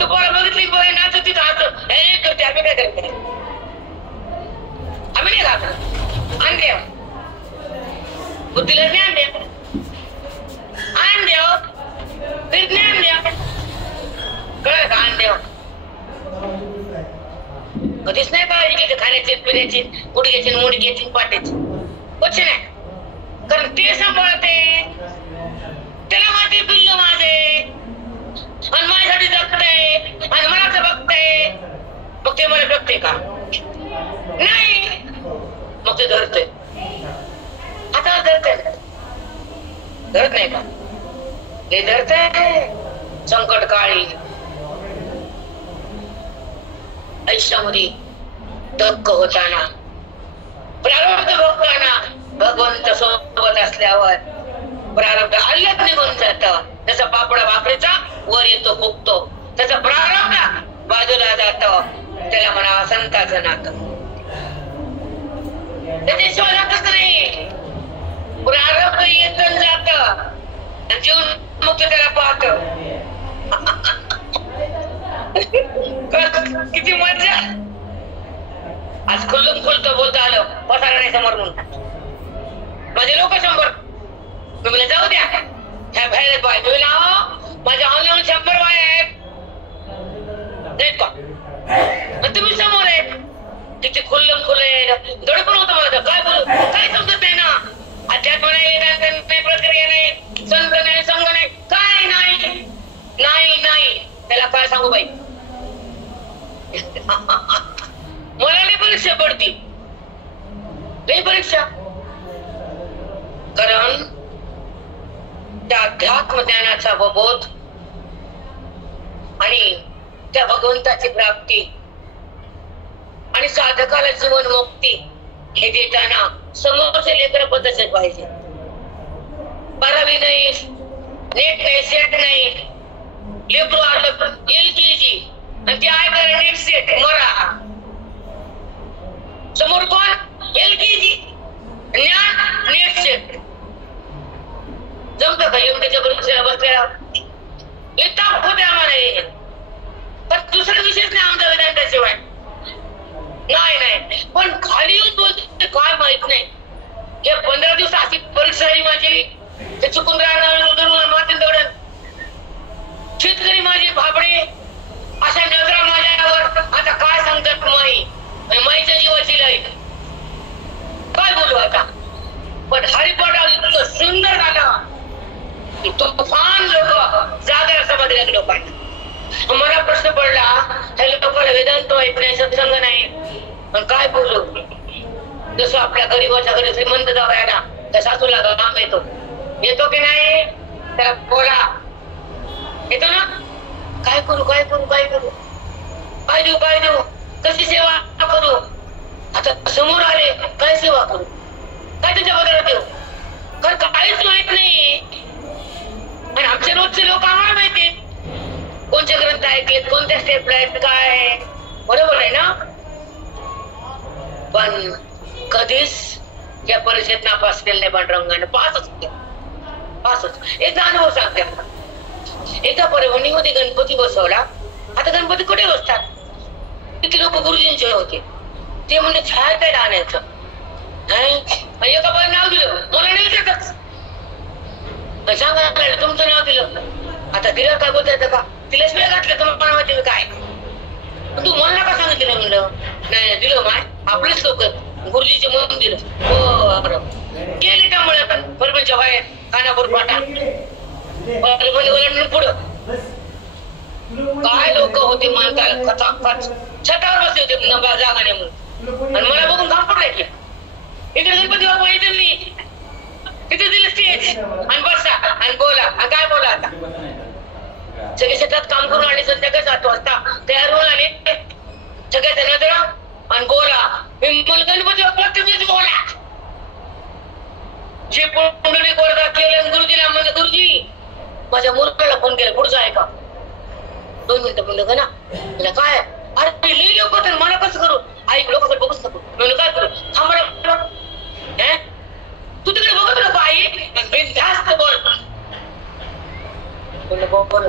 तुपाला बघितली बाई नाचत तिथं हात हे करते. आम्ही काय करते? आम्ही नाही खात. आणले बुद्धीला ज्ञान द्या, आण द्या, फिर ज्ञान द्या. कळलं का? आण द्या. कधीच नाही काळजी घ्यायची खाण्याची पिण्याची गुडघ्याची मुडघ्याची पाट्याची कुछ नाही. कारण ते सांभाळते, त्याला माहिती पिल्लू माझे आणि माझ्यासाठी जगतंय आणि मलाच बघतंय. मग ते मला बघते का? नाही. मग ते धरतंय. आता धरतंय धरत नाही का? हे धरतंय. संकट काळी आयुष्यामध्ये धक्क होताना प्रारब्ध भोगताना भगवंत सोबत असल्यावर प्रारब्ध अल्लग निघून जात. त्याचा पापडा भाकरीचा वर येतो फुगतो. त्याचा प्रारब्ध बाजूला जात. त्याला म्हणा संताचं नातं. त्याच्याशिवाय जातच नाही. प्रारब्ध येत जात. जीवन मुक्त त्याला पाहत. किती मजा. आज खुलून खुलतो बोलता आलं पसारा नाही समोर म्हणून. माझे लोक 100 तुम्ही जाऊ द्या. ह्या बाहेर बाय तुम्ही नाव माझ्या ऑनलाईन 100 बाय आहेत नाहीत का? तुम्ही समोर आहेत. तिथे खुल्लम खुले दडपण होतं मला. काय बोलू काय समजत नाही ना. अध्यात्म नाही, प्रक्रिया नाही, संत नाही, संघ नाही, काय नाही नाही नाही. त्याला काय सांगू बाई? मला नाही परीक्षा पडती. नाही परीक्षा. कारण त्या अध्यात्म ज्ञानाचा बोध आणि त्या भगवंताची प्राप्ती आणि साधकाला जीवन मुक्ती हे देताना समोरचे लेकर पद्धतच पाहिजे. 12वी नाही, नेट नाही, सेट नाही, लेकरू आलं LKG आणि ते आहे का नेट सेट मरा. समोर कोण? LKG ज्ञान नेट सेट. जमतं का? एवढ्याच्या परीक्षेला बसलेला ताप होते आम्हाला. पण दुसरा विषयच नाही आमच्या वेदांताशिवाय. नाही पण खाली येऊन बोलते काय माहित नाही. हे 15 दिवस अशी परीक्षा झाली माझी. ते चुकून राहणार मातीन दौडण. शेतकरी माझी भाबडे अशा नजरा माझ्यावर. आता काय सांगतात माईच्या जीवाची लाईट. काय बोलू आता? पण हरिपाठ इतकं सुंदर झालं. तुफान लोक जागर समाधी लोकांना. मला प्रश्न पडला ह्या लोकांना वेदांत माहित नाही, सत्संग नाही, पण काय बोलू? जसं आपल्या गरीबाच्या घरी श्रीमंत जावयाला त्या सासूला काम येतो की नाही? त्याला बोला येतो ना. काय करू काय करू काय करू काय देऊ कशी सेवा करू? आता समोर आले काय सेवा करू? काय तुझ्या बदला देऊ? कारण काहीच माहित नाही. आणि आमचे रोजचे लोक आम्हाला माहिती कोणते ग्रंथ ऐकलेत, कोणत्या स्टेपला आहेत, काय बरोबर आहे ना. पण कधीच या परीक्षेत नापास केलं नाही. पांडुरंगाने पासच. एकदा अनुभव सांगते. एका परभणीमध्ये गणपती बसवला. आता गणपती कुठे बसतात? किती लोक गुरुजींचे होते. ते म्हणजे छाय काय राहण्याचं. एका बाई नाव दिलं. मला नाही विचारतच सांगा तुमचं नाव दिलं. आता तिला काय बोलता येतं का? तिला शिवाय घातलं तर मला माहिती काय. तू मला का सांगितलं? म्हणलं नाही दिलं माय आपलेच लोक गुरुजीचे म्हणून दिलं. बरं गेली त्यामुळे परभणीच्या बाहेर खानापूर पाटा परभणी ओलांडून पुढं काय लोक होते मानताला खचाखच छतावर बसले होते जागा नाही म्हणून आणि मला बघून घाम पडले इकडे गणपती बाबा इथे मी तिथे दिलं स्टेज आणि बसा आणि बोला आणि काय बोला आता सगळे शेतात काम करून आले संध्याकाळी 7 वाजता तयार होऊन आले सगळ्याच्या नजरा आणि बोला गणपती बाप्पा तुम्हीच बोला जे पुंडली गोरदा केलं गुरुजीला म्हणजे गुरुजी माझ्या मुलाला फोन केला पुढचा आहे का 2 मिनिटं म्हणलं का ना मला काय अरे लिहिली होत मला कसं करू ऐक लोक बघूच नको म्हणून काय करू थांबा तू तिकडे बघत नको आई जास्त बोल बोल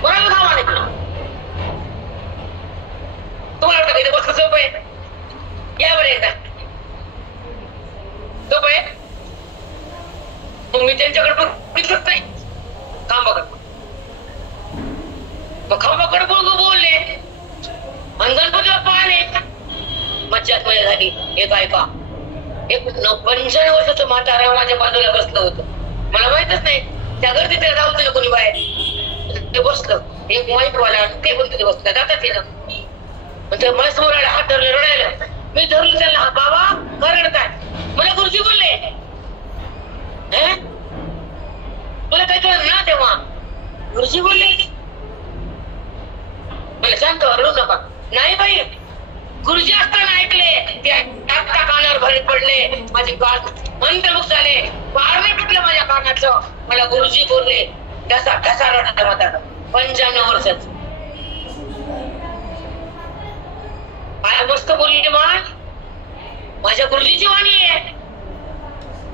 बरोबर थांबा नाही तुम्हाला वाटतं इथे बसलं सोपं आहे या बरं एकदा सोपं आहे मग मी त्यांच्याकडे पण विचारत नाही खांबाकडे मग खांबाकडे बोलले आणि गणपती बाप्पा आले मज्जात मजा झाली एक ऐका एक 95 वर्षाचं म्हातारा माझ्या बाजूला बसलं होतं मला माहितच नाही त्या गर्दीत जाऊ दिलं कोणी बाहेर ते बसलं एक माईकवाला ते पण तिथे बसलं जातात ते मला समोर आला हात धरले रडायला मी धरलं त्याला बाबा का रडताय मला गुरुजी बोलले तुला काय कळलं ना तेव्हा गुरुजी बोलले मला शांत रडू नका नाही बाई गुरुजी असताना ऐकले ते टाकता कानावर भरीत पडले माझे कान अंतर्मुख झाले पार नाही तुटलं माझ्या कानाचं मला गुरुजी बोलले ठसा ठसा रडता म्हातारा 95 वर्षाचं काय मस्त बोलली मान माझ्या गुरुजीची वाणी आहे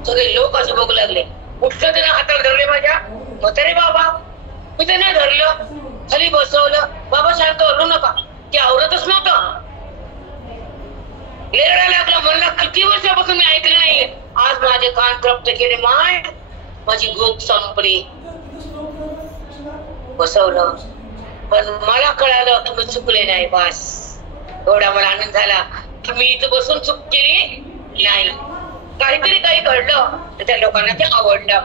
सगळे लोक असे बघू लागले उठलं त्यानं हाताला धरले माझ्या म्हातारे बाबा मी त्यांना धरलं खाली बसवलं बाबा शांत रडू नका ते आवरतच नव्हतं लेरडा लागला म्हणला किती वर्षापासून मी ऐकलं नाही आज माझे कान तृप्त केले माय माझी भूक संपली बसवलं पण मला कळालं की मी चुकले नाही बस एवढा मला आनंद झाला की मी इथं बसून चूक केली नाही काहीतरी काही घडलं तर त्या लोकांना ते आवडलं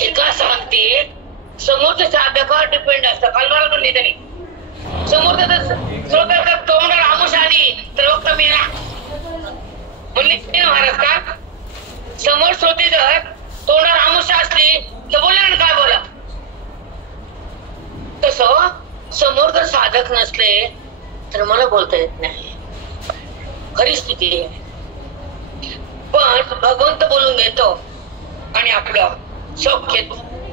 एका सांगते समोरच्या साधकावर डिपेंड असतं काल मला म्हणले तरी समोर श्रोत्याचा तोंडावर आमुष आली तर वक्त मेला म्हणले महाराज का समोर श्रोते जर तोंडावर आमुष असली तर बोला ना काय बोला तसं समोर जर साधक नसले तर मला बोलता येत नाही खरी स्थिती आहे पण भगवंत बोलून देतो आणि आपलं सौख्य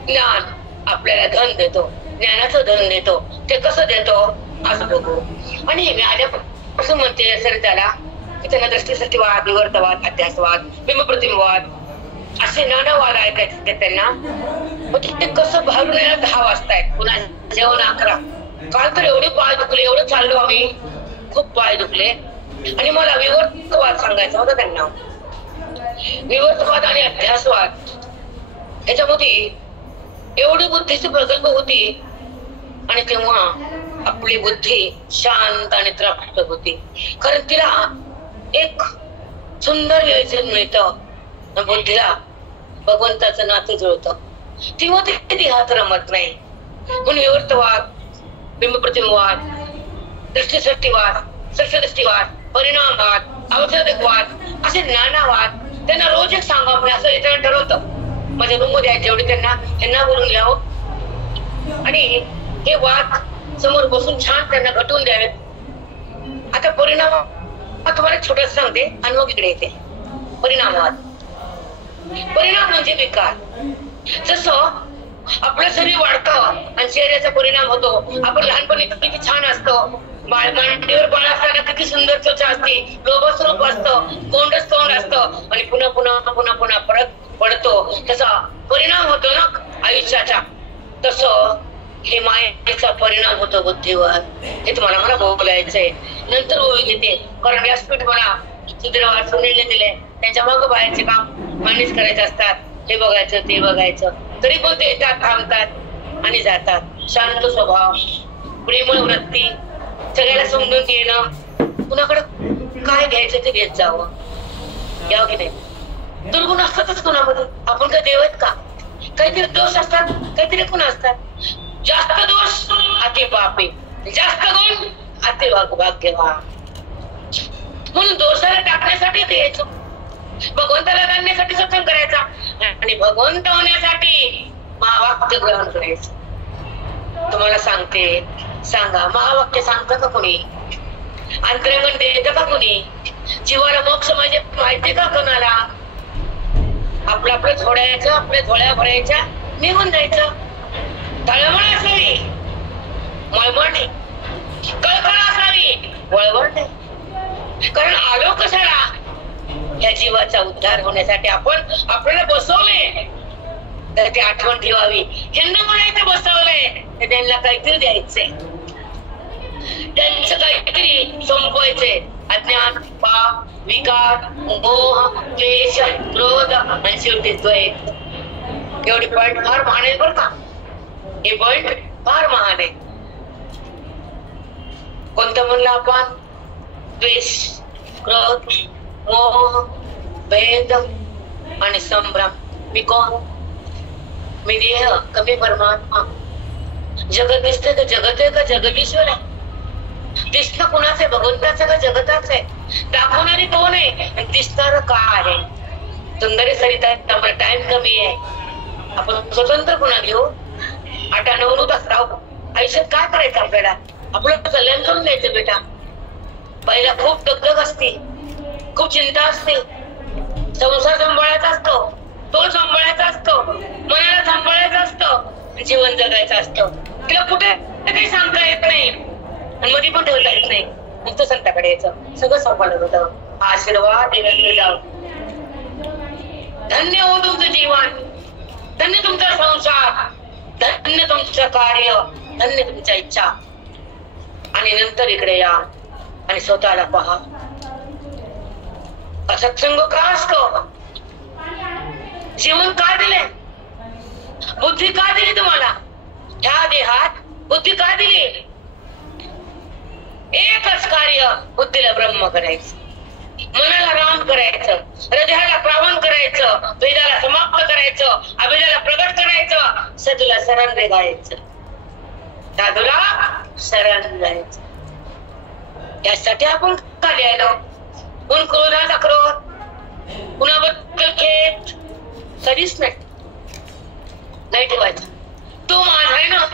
ज्ञान आपल्याला धन देतो ज्ञानाचं धन देतो ते कसं देतो असं बघू आणि मी आल्यापासून म्हणते सर त्याला की त्यांना दृष्टीसष्टीवाद विवर्तवाद अध्यासवाद बिंबप्रतिमवाद असे नाना वाद ऐकायचे त्यांना मग ते कसं बाहेरून यायला 10 वाजतायत पुन्हा जेवण 11 काल तर एवढे पाय दुखले एवढं चाललो आम्ही खूप पाय दुखले आणि मला विवर्तवाद सांगायचा होता त्यांना विवर्तवाद आणि अध्यासवाद याच्यामध्ये एवढी बुद्धीची प्रकल्प होती आणि तेव्हा आपली बुद्धी शांत आणि तृप्त होती कारण तिला एक सुंदर व्यसन मिळतं बुद्धीला भगवंताचं नातं जुळतं तेव्हा ती हात रमत नाही म्हणून विवर्तवाद बिंबप्रतिमवाद दृष्टीसष्टीवाद सष्टदृष्टीवाद परिणामवाद अवचरिकवाद असे नाना वाद त्यांना रोज एक सांगा आपण असं येताना ठरवतं माझ्या रूम मध्ये जेवढे त्यांना बोलून घ्यावं आणि हे वाद समोर बसून छान त्यांना घटवून द्यावेत आता परिणाम तुम्हाला छोटस सांगते आणि मग इकडे येते परिणामवाद परिणाम म्हणजे विकार जसं आपलं शरीर वाढतं आणि शरीराचा परिणाम होतो आपण लहानपणी किती छान असतो मांडीवर बाळ असताना किती सुंदर त्वचा असते लोभस रूप असतं तोंडच तोंड असतं आणि पुन्हा पुन्हा पुन्हा पुन्हा परत पडतो त्याचा परिणाम होतो ना आयुष्याचा तसं हे मायेचा परिणाम होतो बुद्धीवर हे तुम्हाला मला बोलायचंय नंतर ओळख घेते कारण व्यासपीठ मला सुधीरवार सुनीलने दिले त्यांच्या मग बाहेरचे काम मान्यच करायचे असतात हे बघायचं ते बघायचं तरी पण ते येतात थांबतात आणि जातात शांत स्वभाव प्रेमळ वृत्ती सगळ्याला समजून घेणं कुणाकडे काय घ्यायचं ते घेत जावं यावं की नाही दुर्गुण असतातच कुणामध्ये आपण काय देव आहेत का काहीतरी दोष असतात काहीतरी गुण असतात जास्त दोष अति पापी, जास्त गुण अति भाग्यवान. म्हणून दोषाला टाकण्यासाठी द्यायचं, भगवंताला जाणण्यासाठी सत्संग करायचा आणि भगवंत होण्यासाठी महावाक्य ग्रहण करायचं. तुम्हाला सांगते, सांगा, महावाक्य सांगतं का कोणी? अंतरंगण देतं का कोणी? जीवाला मोक्ष म्हणजे माहिती का कोणाला? आपलं आपलं झोडायचं, आपल्या झोळ्या भरायच्या, निघून जायचं. तळमळ असावी, मळमळ नाही. कळकळ असावी, वळवळ नाही. कारण आलो कशाला? या जीवाचा उद्धार होण्यासाठी आपण आपल्याला बसवले, तर ती आठवण ठेवावी. ह्यांना म्हणायचं बसवलंय तर त्यांना काहीतरी द्यायचंय, त्यांचं काहीतरी संपवायचंय. अज्ञान, पाप, विकार, मोह, द्वेष, क्रोध आणि शेवटी द्वैत. एवढी पॉइंट फार महान आहे बरं का. हे पॉइंट फार महान आहे. कोणतं म्हणलं आपण? द्वेष, क्रोध, मोह, भेद आणि संभ्रम. मी कोण? मी देह, कमी परमात्मा. जगत दिसते तर जगत आहे का जगदीश्वर आहे? दिसणं कुणाचं आहे? भगवंताचं का जगताचं आहे? दाखवणारी कोण आहे? दिसणार का आहे? सुंदरी सरिता, टाइम कमी आहे, आपण स्वतंत्र पुन्हा घेऊ. 8-9 तास राहू. आयुष्यात काय करायचं आपल्याला? आपलं कल्याण करून द्यायचं बेटा. पहिला खूप दगदग असते, खूप चिंता असते. संसार सांभाळायचा असतो, तो सांभाळायचा असतो, मनाला सांभाळायचं असतं, जीवन जगायचं असतं. तिला कुठे काही सांगता येत नाही आणि मध्ये पण ठेवता येत नाही. मुक्त संताकडे यायचं, सगळं सांभाळत होतं. आशीर्वाद दिला. धन्य हो तुमचं जीवन, धन्य तुमचा संसार, धन्य तुमचं कार्य, धन्य तुमच्या इच्छा. आणि नंतर इकडे या आणि स्वतःला पहा. सत्संग का असतो? जीवन का दिले? बुद्धी का दिली तुम्हाला? ह्या देहात बुद्धी का दिली? एकच कार्य, बुद्धीला ब्रह्म करायचं, मनाला राम करायचं, हृदयाला प्रावण करायचं, वेदाला समाप्त करायचं, अभिजाला प्रगट करायचं, सदूला शरण गायचं, साधूला शरण गायचं. यासाठी आपण का लिहायलो? कोण क्रोधाचा क्रोध, कुणाबद्दल खेद कधीच नाही ठेवायचा. तो माझा आहे ना,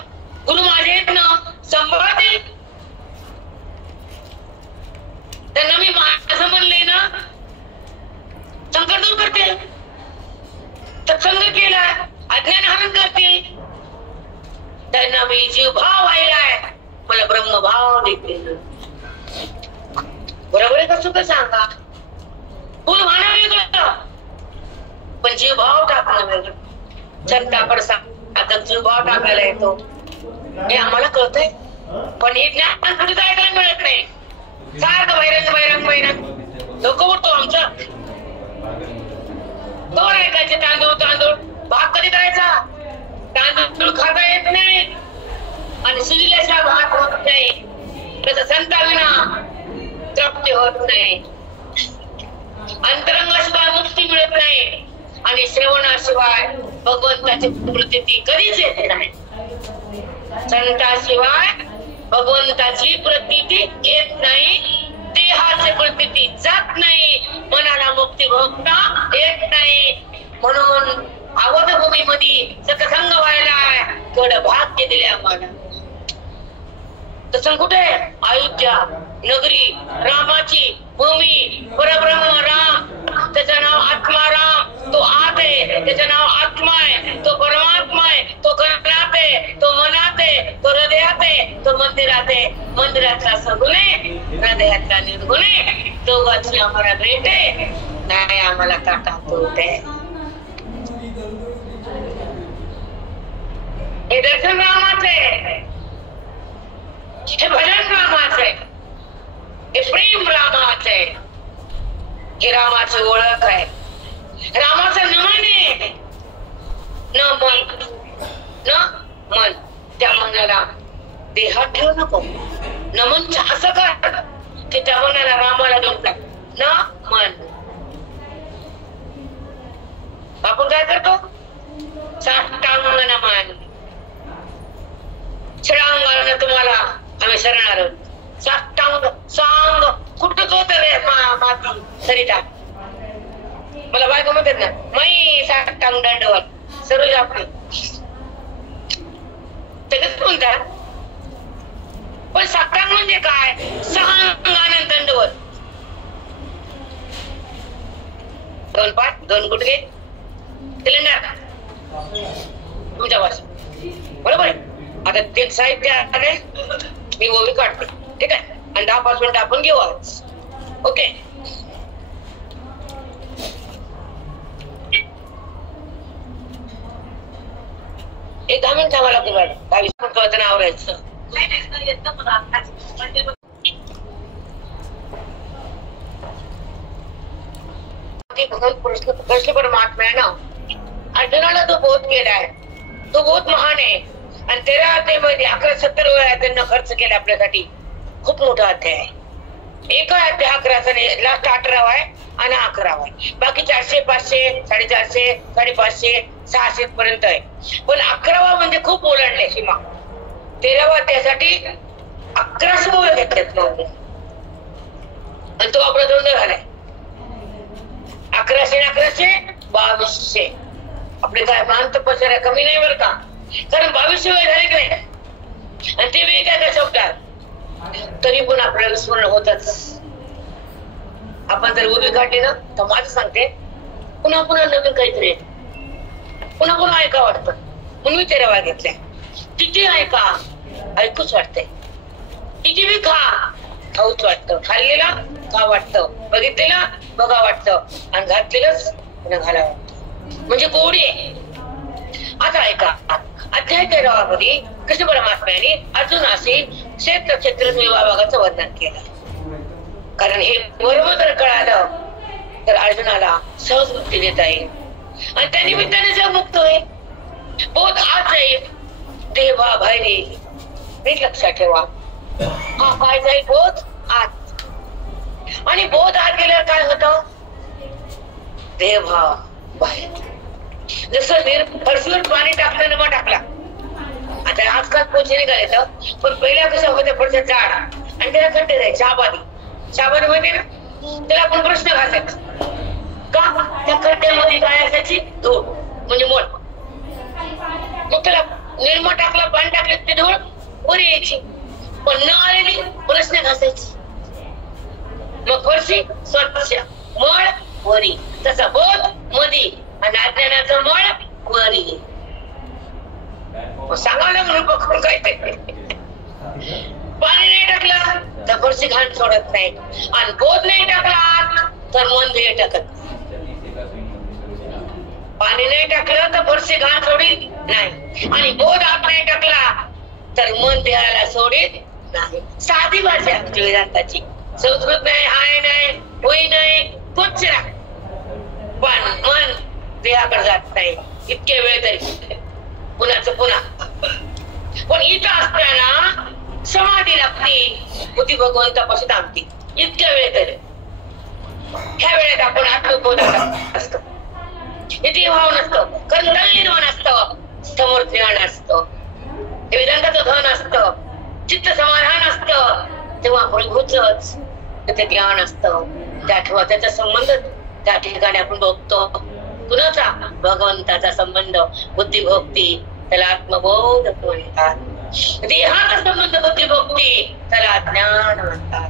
गुरु माझे आहेत ना, सांभाळते त्यांना. मी माझं म्हणले ना, संकट दूर करते, सत्संग केला, अज्ञान हरण करते. त्यांना मी जीव भाव व्हायलाय, मला ब्रह्मभाव देते. बरोबर आहे का? चुक सांगा. फुल वाहणं वेगळं, पण जीव भाव टाकणं वेगळं. संताकडे सांगतात जीव भाव टाकायला येतो, हे आम्हाला कळतंय. पण हे ज्ञान कुठे ऐकायला मिळत नाही. सारखं बैरंग डोकं उठतो आमचं. तो ऐकायचे तांदूळ भात कधी करायचा? तांदूळ खाता येत नाही आणि शिजल्याशिवाय भात होत नाही. त्याचा संताविना तृप्ती होत नाही, अंतरंगाशिवाय मुक्ती मिळत नाही आणि श्रवणाशिवाय भगवंताची प्रतीती कधीच येत नाही. संताशिवाय भगवंताची प्रतीती येत नाही, देहाची प्रतीती जात नाही, मनाला मुक्ती भोगता येत नाही. म्हणून अवधभूमीमध्ये सत्संग व्हायला थोडं भाग्य दिले आम्हाला. सत्संग कुठे? अयोध्या नगरी, रामाची भूमी, परब्रह्म राम, त्याचं नाव आत्माराम. तो आत आहे, त्याचं नाव आत्मा आहे, तो परमात्मा आहे, तो कणात आहे, तो मनात आहे, तो हृदयात आहे, तो मंदिरात आहे. मंदिरातला सगुणे, हृदयातला निर्गुणे, दोघांची आम्हाला भेटे नाही, आम्हाला काटा तोटे. हे दर्शन रामाचे, हे भजन रामाचे, हे प्रेम रामाचे, हे रामाची ओळख आहे. रामाचं नमन आहे, न मन. त्या मनाला देहात ठेवू नको. नमन असं कर की त्या मनाला रामाला देऊन टाक. न मन. आपण काय करतो? साष्टांग नमन. षडांगाने तुम्हाला आम्ही शरण आलो. साष्टांग सांग कुठंच होत रे माती सरिता. मला बायको म्हणतात ना मै साष्टांग दंडवत सर्व आपली सगळंच म्हणतात. पण साष्टांग म्हणजे काय? सहांगाने दंडवत. दोन पाठ दोन गुडघे सिलेंडर तुमच्या भाषा बरोबर आहे. आता ते साहित्य आहे मी ओवी काढते ठीक आहे. आणि 10-5 मिनिटं आपण घेऊ आज. ओके एक 10 मिनिट आम्हाला लागते मॅडम. 22 मिनिट आवरायचं. कृष्ण परमात्मा आहे ना अर्जुनाला तो बोध केलाय. तो बहुत महान आहे आणि 13 अध्यायामध्ये 11-17 वेळा त्यांना खर्च केला आपल्यासाठी. खूप मोठा अध्याय आहे. एका अध्याय 11चा लास्ट 18 आहे आणि 11 आहे. बाकी 400, 500, 450, 550, 600 पर्यंत आहे. पण 11वा म्हणजे खूप ओलांडले सीमा. 13व्या अध्यायासाठी 1100 ओळ घेतलेत आणि तो आपला दोन झालाय. 1100 2200 आपले काय मान तपस्या कमी नाही बरं का. कारण 2200 वेळ झाले की नाही आणि ते वेगळ्या शब्दात तरी पण आपल्याला स्मरण होतच. आपण जर उभी काढली ना तर माझं सांगते पुन्हा पुन्हा नवीन काहीतरी पुन्हा पुन्हा ऐका वाटतं. म्हणून मी 13 वेळा घेतल्या. किती ऐका ऐकूच वाटते. किती बी खा खाऊच वाटतं. खाल्लेला खा वाटतं. बघितलेला बघा वाटतं आणि घातलेलंच पुन्हा घाला वाटतं. म्हणजे गोडी आहे. आता ऐका अध्याय 13 मध्ये कृष्ण परमात्म्याने अर्जुनाशी क्षेत्र विभागाचं वर्णन केलं. कारण हे बरोबर जर कळालं तर अर्जुनाला सहज मुक्ती देता येईल आणि त्या निमित्ताने जग मुक्त होईल. बोध आत जाईल देह बाहेर येईल. नीट लक्षात ठेवा. हा काय जाईल? बोध आत. आणि बोध आत गेल्यावर काय होतं? देहभाव बाहेर. जसं फरशीवर पाणी टाकलं नमा टाकला. आता आजकाल पोचे निघाले पण पहिल्या कसं होतं फरशा झाड आणि त्याला खड्डे जायचे. शाबादी मध्ये ना त्याला आपण प्रश्न घासायचा का? त्या खड्ड्यामध्ये काय असायची? धूळ म्हणजे मोळ. मग त्याला निर्मा टाकला पाणी टाकलं ते धूळ वर यायची. पण न आलेली प्रश्न घासायची. मग फरशी स्वच्छ मळ वरी. तसा बोध मधी आणि अज्ञानाचा मळ वरी. सांगावं लागलं बघून काय ते. पाणी नाही टाकलं तर फरशी घाण सोडत नाही आणि बोध नाही टाकला तर मन ध्येय टाकत. पाणी नाही टाकलं तर फरशी घाण सोडीत नाही आणि बोध आत नाही टाकला तर मन ध्येयाला सोडीत नाही. साधी भाषा आहे वेदांताची. संस्कृत नाही, हाय नाही, होई नाही, कुछ नाही. पण मन देहाकडे जात नाही इतके वेळ तरी पुन्हाच पुन्हा. पण इथं असताना समाधी लागते. बुद्धी भगवंतापासून थांबते इतक्या वेळ तरी. ह्या वेळेत आपण आत्मबोधात असतो. इथे भाव नसतो. कारण निर्माण असतं. समोर ज्ञान असतं. वेदांताचं धन असतं. चित्त समाधान असतं. तेव्हा आपण घुचच ते ज्ञान असतं. त्याचा संबंध त्या ठिकाणी आपण बघतो. कुणाचा? भगवंताचा संबंध. बुद्धी भोगती त्याला आत्मबोध म्हणतात. देहाचा संबंध बुद्धी भोगती त्याला ज्ञान म्हणतात.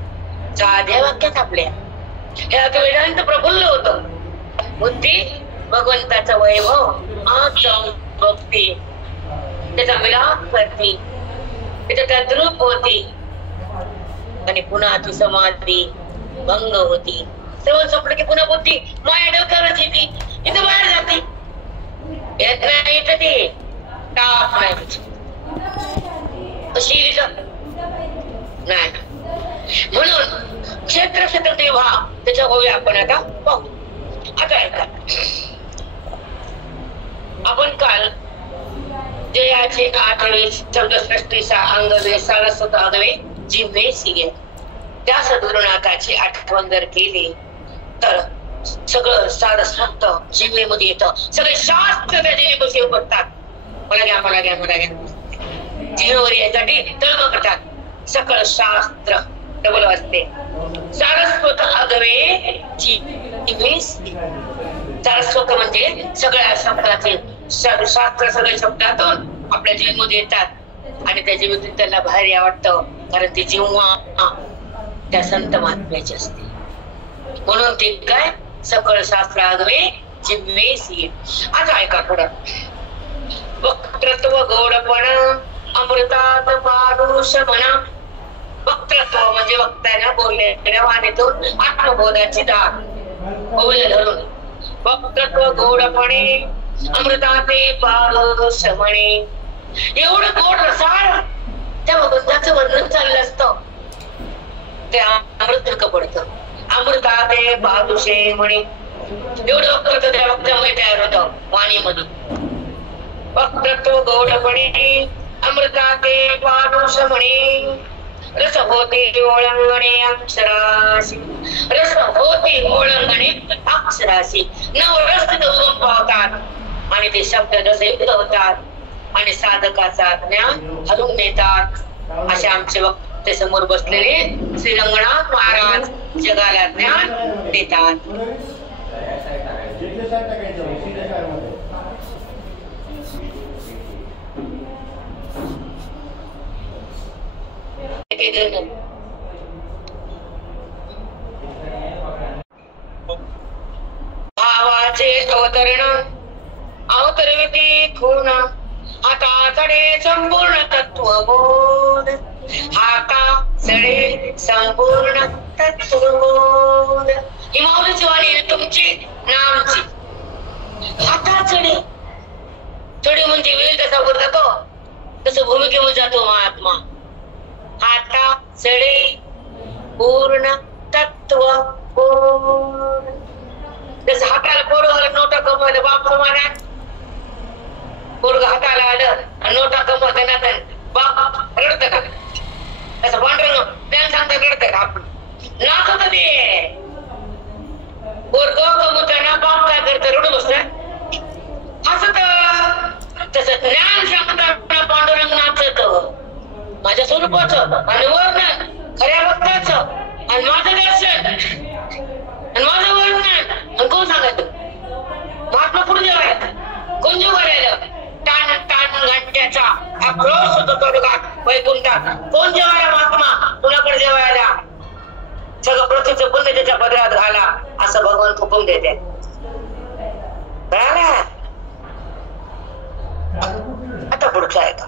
साध्या वाक्यात आपल्या ह्या वेदांत प्रफुल्ल होतं. बुद्धी भगवंताचा वैभव आत जाऊन बघती. त्याचा मिलाप करते. त्याच्या तद्रूप होती आणि पुन्हा ती समाधी भंग होती. सर्व संपलं की पुन्हा बुद्धी माया डोक्यावरच येते. इथं बाहेर जाते. येत नाही इथं ते ताप नाही नाही. म्हणून क्षेत्र देवा त्याच्या होऊया आपण आता पाहू. आता ऐका आपण काल जयाचे 8वे शब्दसृष्टीचा अंगवे सारस्वत आगवे जिव्हे सिगे त्या सद्गुरुनाथाची आठवण जर केली तर सगळं सारस्वत जिव्हेमध्ये येतं. सगळे शास्त्र त्या जिव्हेपाशी उपटतात. मला घ्या. जीवावर यासाठी तळमळ करतात. सकळ शास्त्र डबल वाजते. सारस्वत आगवे जिवे. सारस्वत म्हणजे सगळ्या शब्दाचे शास्त्र सगळ्या शब्दातून आपल्या जीवनमध्ये येतात आणि त्या जीवन त्याला भारी आवडतं, कारण ती जेव्हा त्या संत महात्म्याची असते. म्हणून ते काय सकळ शास्त्र आगवे जिव्हेसी. आता ऐका पुढं. वक्तृत्व गोडपण अमृतात पारुष म्हणा. वक्तृत्व म्हणजे वक्त्याला बोललेल्या वाणीतून आत्मबोधाची दार ओले धरून. वक्तृत्व गोडपणे अमृताते पारुष म्हणे. एवढं गोड रसाळ त्या भगवंताचं वर्णन चाललं असतं, ते अमृत पडतं. अमृताते पारुषे म्हणे. एवढं वक्तृत्व त्या वक्त्यामध्ये तयार होतं वाणीमध्ये. वक्तृत्व गोडपणे अमृताते पारुष म्हणे. रस होते ओळंगणे अक्षराशी. रस होते ओळंगणे अक्षराशी. नवरस उगम पावतात आणि ते शब्द रसयुक्त होतात आणि साधकाचा ज्ञान हरून देतात. असे आमचे वक्ते समोर बसलेले श्री रंगनाथ महाराज जगाला ज्ञान देतात. भावाचे अवतरण अवतरविते खून. हाताचडे संपूर्ण तत्वबोध. हाताचडे संपूर्ण तत्वबोध. ही माऊलीची वाणी तुमची नामची. हाताचडे चढे म्हणजे वेल जसा वर जातो तसं भूमिकेवर जातो महात्मा. हाता चढे पूर्ण तत्व. जसं हाताला पोरं नोटा कमवलं बाप प्रमाणे. पोरग हाताला आलं आणि नोटा कमवताना बाप रडत का? तसं पांढरं त्या सांगता रडत का? आपण नाच होत ते पोरग कमवताना बाप काय करत रडू बसत हसत. तसं ज्ञान सांगताना पांडुरंग नाचत. माझ्या स्वरूपाचं आणि वर्णन खऱ्या भक्ताचं आणि माझं दर्शन आणि माझं वर्णन. आणि कोण सांगायचं? महात्मा पुढे जेवायला कोण जेव्हा राहिलं? टाण टाण घंट्याचा आक्रोश होतो तोडगात वैकुंठात. कोण जेवायला? महात्मा कुणाकडे जेवायला? सगळं पृथ्वीचं पुण्य त्याच्या पदरात घाला असं भगवान हुकूम देते. आता पुढचं आहे का?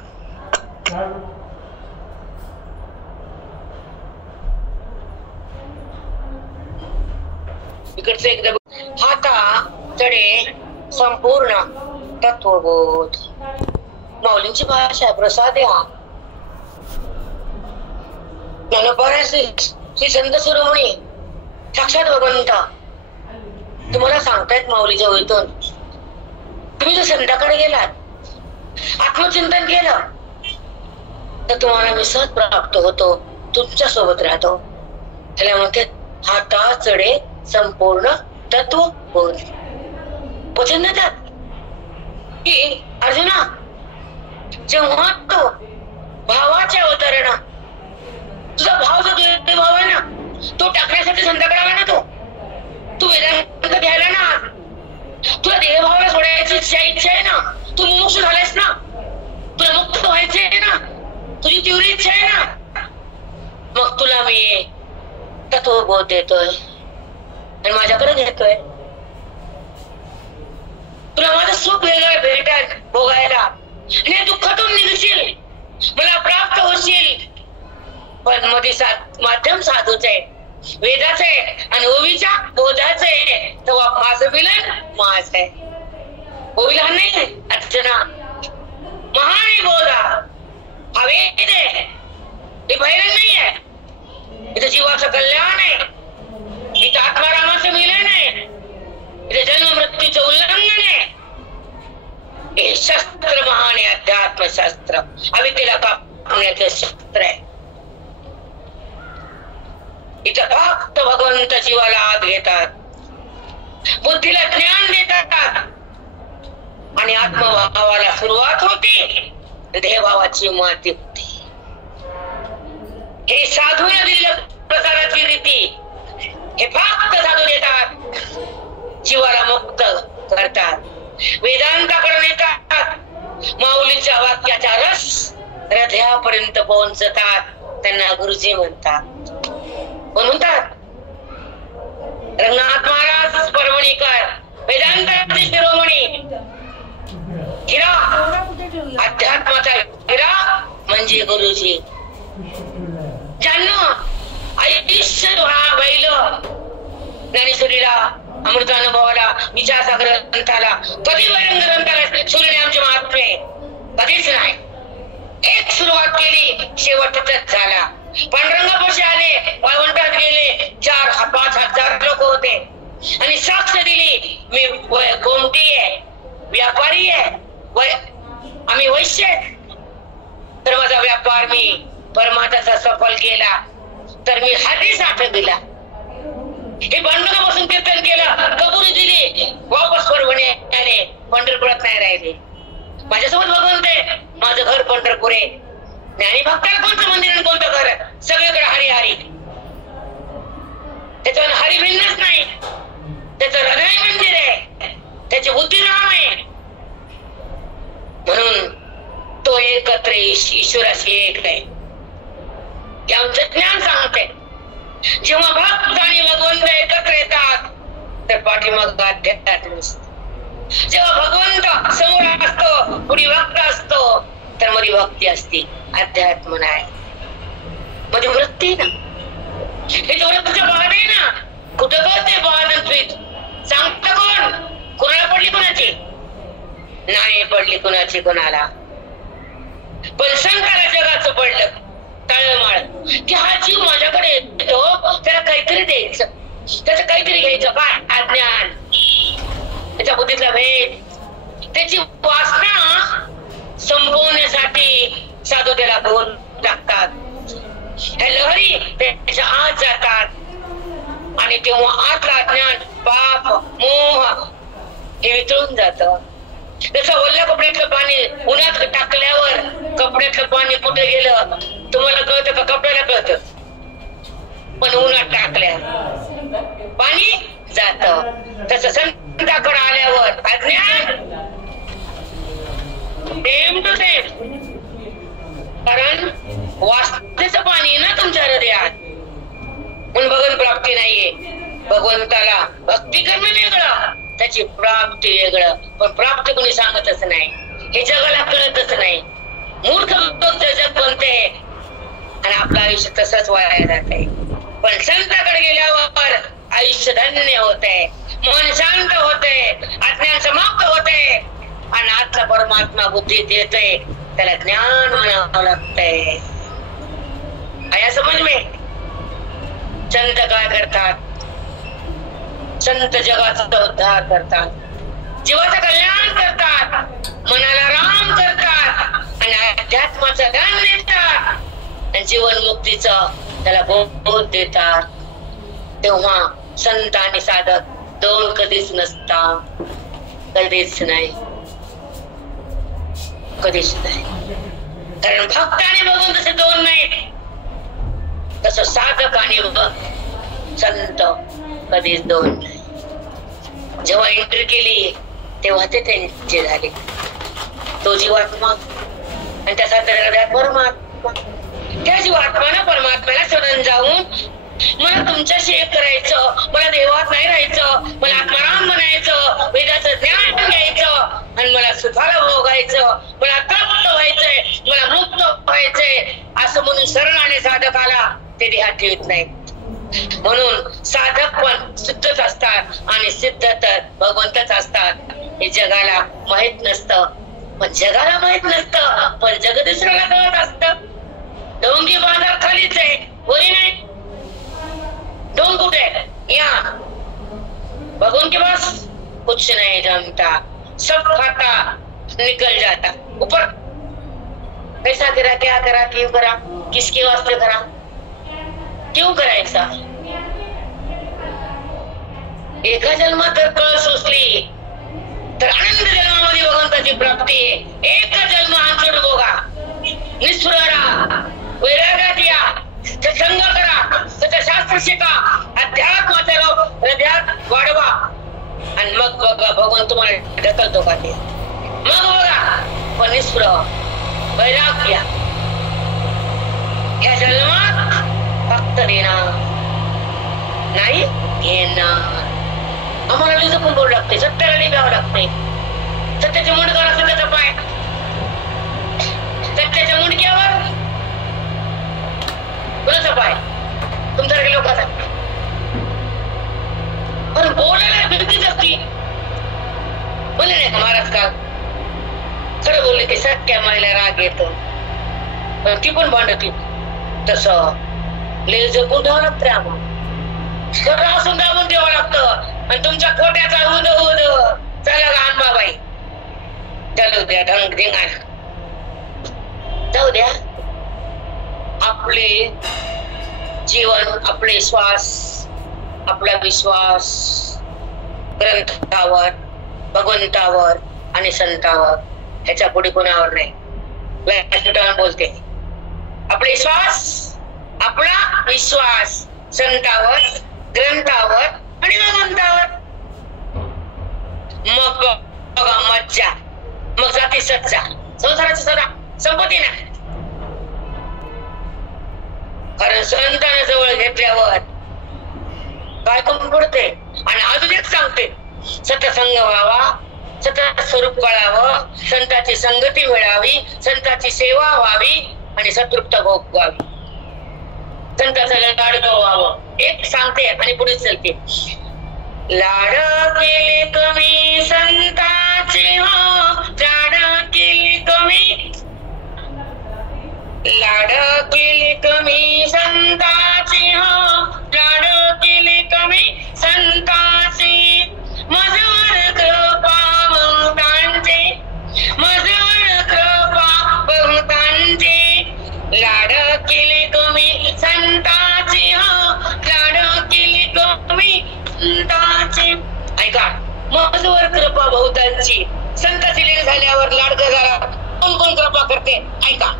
इकडचं एकदा. हाता चढे संपूर्ण तत्वबोध. माऊलींची भाषा आहे, प्रसाद आहे हा. श्री संत शिरोमणी साक्षात भगवंता तुम्हाला सांगतायत माऊलीच्या ओळीतून. तुम्ही जर संताकडे गेलात, आत्मचिंतन केलं तर तुम्हाला मी सहज प्राप्त होतो, तुमच्या सोबत राहतो. त्याला म्हणते हाता चढे संपूर्ण तत्व बोध. वचन देतात की अर्जुना, जेव्हा तो भावाच्या अवतरण, तुझा भाव जो भाव आहे ना तो टाकण्यासाठी संताकडे आला ना. तू वेदांत घ्यायला ना, तुला देहभावाला सोडायची इच्छा आहे ना, तू मुमुक्ष झालायस ना, तुला मुक्त व्हायचे आहे ना, तुझी तीव्र इच्छा आहे ना, मग तुला मी तत्वबोध देतोय आणि माझ्याकडे घेतोय. तुला माझं सुख वेगळं भेटेल भोगायला आणि दुःखातून निघशील, मला प्राप्त होशील. पण मध्ये माध्यम साधूचे, वेदाचे आणि ओवीच्या बोधाचे, तेव्हा माझं मिलन माझ आहे. ओवी लहान नाही अर्चना, महान बोधा हा वेद आहे. हे बहिरंग नाही आहे. इथं जीवाचं कल्याण आहे, इथं आत्मारामाचं मिलन आहे, इथे जन्म मृत्यूचं उल्लंघन आहे. हे शस्त्र महान आहे, अध्यात्मशास्त्र अविद्येला कापण्याचं शस्त्र आहे. इथं फक्त भगवंत जीवाला आत घेतात, बुद्धीला ज्ञान देतात आणि आत्मभावाला सुरुवात होते. देहभावाची माती होती. हे साधून दिलेल्या प्रसाराची रीती हे फक्त साधू देतात, जीवाला मुक्त करतात, वेदांताकडे नेतात, माऊलीच्या वाक्याचा रस हृदयापर्यंत पोहोचतात. त्यांना गुरुजी म्हणतात. म्हणतात रंगनाथ महाराज परभणीकर, वेदांताचे शिरोमणी, हिरा, अध्यात्माचा हिरा म्हणजे गुरुजी. ज्यांना आयुष्य बैल ज्ञानेश्वरीला, अमृतानुभवाला, विचारसागर ग्रंथाला, कधी वैरंग ग्रंथाला सुरले आमचे महात्मे कधीच नाही. एक सुरुवात केली, शेवट तिथंच झाला. पांडुरंगापाशी आले, वाळवंटात गेले, 4-5 हजार लोक होते आणि साक्ष दिली, मी कोणती आहे, व्यापारी आहे, आम्ही वैश्य आहे, तर माझा व्यापार मी परमात्म्याचा सफल केला, तर मी हाती साठ दिला. हे पांडुरंगापासून कीर्तन केलं, कबुली दिली, वापस परभणी आले, पंढरपुरात नाही राहिले. माझ्यासोबत भगवंत आहे, माझं घर पंढरपूर आहे. ज्ञानी भक्ताला कोणतं मंदिर आणि कोणतं घर, सगळीकडे हरी हरी. त्याच्यावर हरी भिन्नच नाही, त्याचं हृदय मंदिर आहे, त्याची बुद्धी राम आहे. म्हणून तो एकत्र ईश्वराशी एक आहे. आमचं ज्ञान सांगते, जेव्हा भक्त आणि भगवंत एकत्र येतात तर पाठीमाग अध्यात्म असतं. जेव्हा भगवंत समोर असतो, पुढे भक्त असतो, तर मध्ये भक्ती असते, अध्यात्म नाही. मध्ये वृत्ती ना, हे वृत्तीचं बाण आहे ना, कुठं कळते बाण सांगत कोण, कोणाला पडली कोणाची नाही पडली, कोणाची कोणाला. पण संताला जगाचं पडलं तळमळ, की हा जीव माझ्याकडे येतो, त्याला काहीतरी द्यायचं, त्याचं काहीतरी घ्यायचं. काय अज्ञान, त्याच्या बुद्धीतला भेद, त्याची वासना संपवण्यासाठी साधू त्याला बोल टाकतात. हे लहरी त्याच्या आत जातात आणि तेव्हा आतला अज्ञान, पाप, मोह हे वितळून जात. जसं ओल्या कपड्यातलं पाणी उन्हात टाकल्यावर कपड्यातलं पाणी कुठे गेलं तुम्हाला कळतं का? कपड्याला कळतं, पण उन्हात टाकल्या पाणी जात. तसं संताकडे आल्यावर अज्ञान सेम टू सेम, कारण वास्तूचं पाणी ना तुमच्या हृदयात. म्हणून भगवंत प्राप्ती नाहीये. भगवंताला भक्ती करणं वेगळं, त्याची प्राप्ती वेगळं. पण प्राप्ती कोणी सांगतच नाही, हे जगाला कळतच नाही. मूर्ख जग बनते आणि आपलं आयुष्य तसंच वाया जाते. पण संताकडे गेल्यावर आयुष्य धन्य होते, मन शांत होते, अज्ञान समाप्त होते आणि आजचा परमात्मा बुद्धीत येते. त्याला ज्ञान म्हणावं लागतंय. आया समज में संत काय करतात? संत जगाचा उद्धार करतात, जीवाचं कल्याण करतात, मनाला राम करतात आणि अध्यात्माचं ज्ञान देतात आणि जीवन मुक्तीचं त्याला बोध देतात. तेव्हा संत आणि साधक दोन कधीच नसतात, कधीच नाही, कधीच नाही. कारण भक्त आणि भगवंत तसे दोन नाही, तसं साधक आणि संत कधीच दोन नाही. जेव्हा एंट्री केली तेव्हा ते त्यांचे झाले, तो जीवात्मा आणि त्याचा हृदयात परमात्मा. त्या जीवात्मानं परमात्म्याला शरण जाऊन मला तुमच्याशी एक करायचं, मला देवात नाही राहायचं, मला आत्माराम म्हणायचं, वेदाचं ज्ञान घ्यायचं आणि मला सुखाला भोगायचं, मला तृप्त व्हायचंय, मला मुक्त व्हायचंय असं म्हणून शरण आणि साधकाला ते देहात ठेवत नाहीत. म्हणून साधक पण सिद्धच असतात आणि सिद्ध तर भगवंतच असतात. हे जगाला माहित नसतं, पण जगाला माहित नसतं, पण जगदीश्वराला कळत असतं. डोंगी बाजार खालीच आहे, वरी नाही. डोंग कुठे या भगवान के पास कुछ नहीं जानता, सब खाता निकल जाता. ऊपर कैसा करा, क्या करा, क्यों करा, किसके वास्ते करा, क्यों करायचा. एका जन्मात जर कळ सोसली तर अनंत जन्मामध्ये त्याच्यामध्ये भगवंताची प्राप्ती आहे. एक जन्म अंचड भोगा, निस्पृह वैराग्यात या, सत्संग करा, सत्यशास्त्र शिका, अध्यात्माच्या हृदयात वाढवा आणि मग बघा भगवान तुम्हाला ढकलतो का ते. मग बघा पण निस्पृह वैराग्य या जन्मात फक्त देणार नाही घेणार. आम्हाला जपून बोलू लागते, सत्याला निघावं लागते. सत्याच्या मुंडकावर सत्याचा पाय, सत्याच्या मुंडक्यावर कोणाचा पाय? तुमच्यासारख्या लोकांचा. पण बोलायला भीतीच असती. बोलले नाही का महाराज काल खरं बोलले की सत्या मायला राग येतो, पण ती पण भांडती. तसं ले जपून ठेवावं लागतं आम्हाला. खरं असून दाबून ठेवावं लागतं. आणि तुमच्या खोट्याचा उद उद चला गा अंबाबाई चालू द्या ढंग ढिंगाणा जाऊ द्या. आपले जीवन, आपले श्वास, आपला विश्वास ग्रंथावर, भगवंतावर आणि संतावर, ह्याच्या पुढे कोणावर नाही. बोलते आपले श्वास, आपला विश्वास संतावर, ग्रंथावर आणि भगवंतावर. मग बघा मज्जा, मग जाती सज्जा. संसाराची सदा संपत्ती नाही. कारण संतांना जवळ घेतल्यावर काय कमी पडते. आणि अजून एक सांगते, सत्संग व्हावा, सत्य स्वरूप कळावं, संतांची संगती मिळावी, संतांची सेवा व्हावी आणि सतृप्त भोग व्हावी, संतांचा लाड व्हावं. एक सांगते आणि पुढे चलते. लाड केले कमी संतांचे हो, लाड केले कमी, लाड केले कमी संतांचे हो, लाड केले कमी संतांचे, मजवर कृपा भक्तांचे, मजवर कृपा भक्तांचे, लाड केले कमी संतांचे हो, लाड केले कमी संतांचे. ऐका, मजवर कृपा भक्तांची. संतांची लीला झाल्यावर लाडका झाला, कोण कोण कृपा करते? ऐका,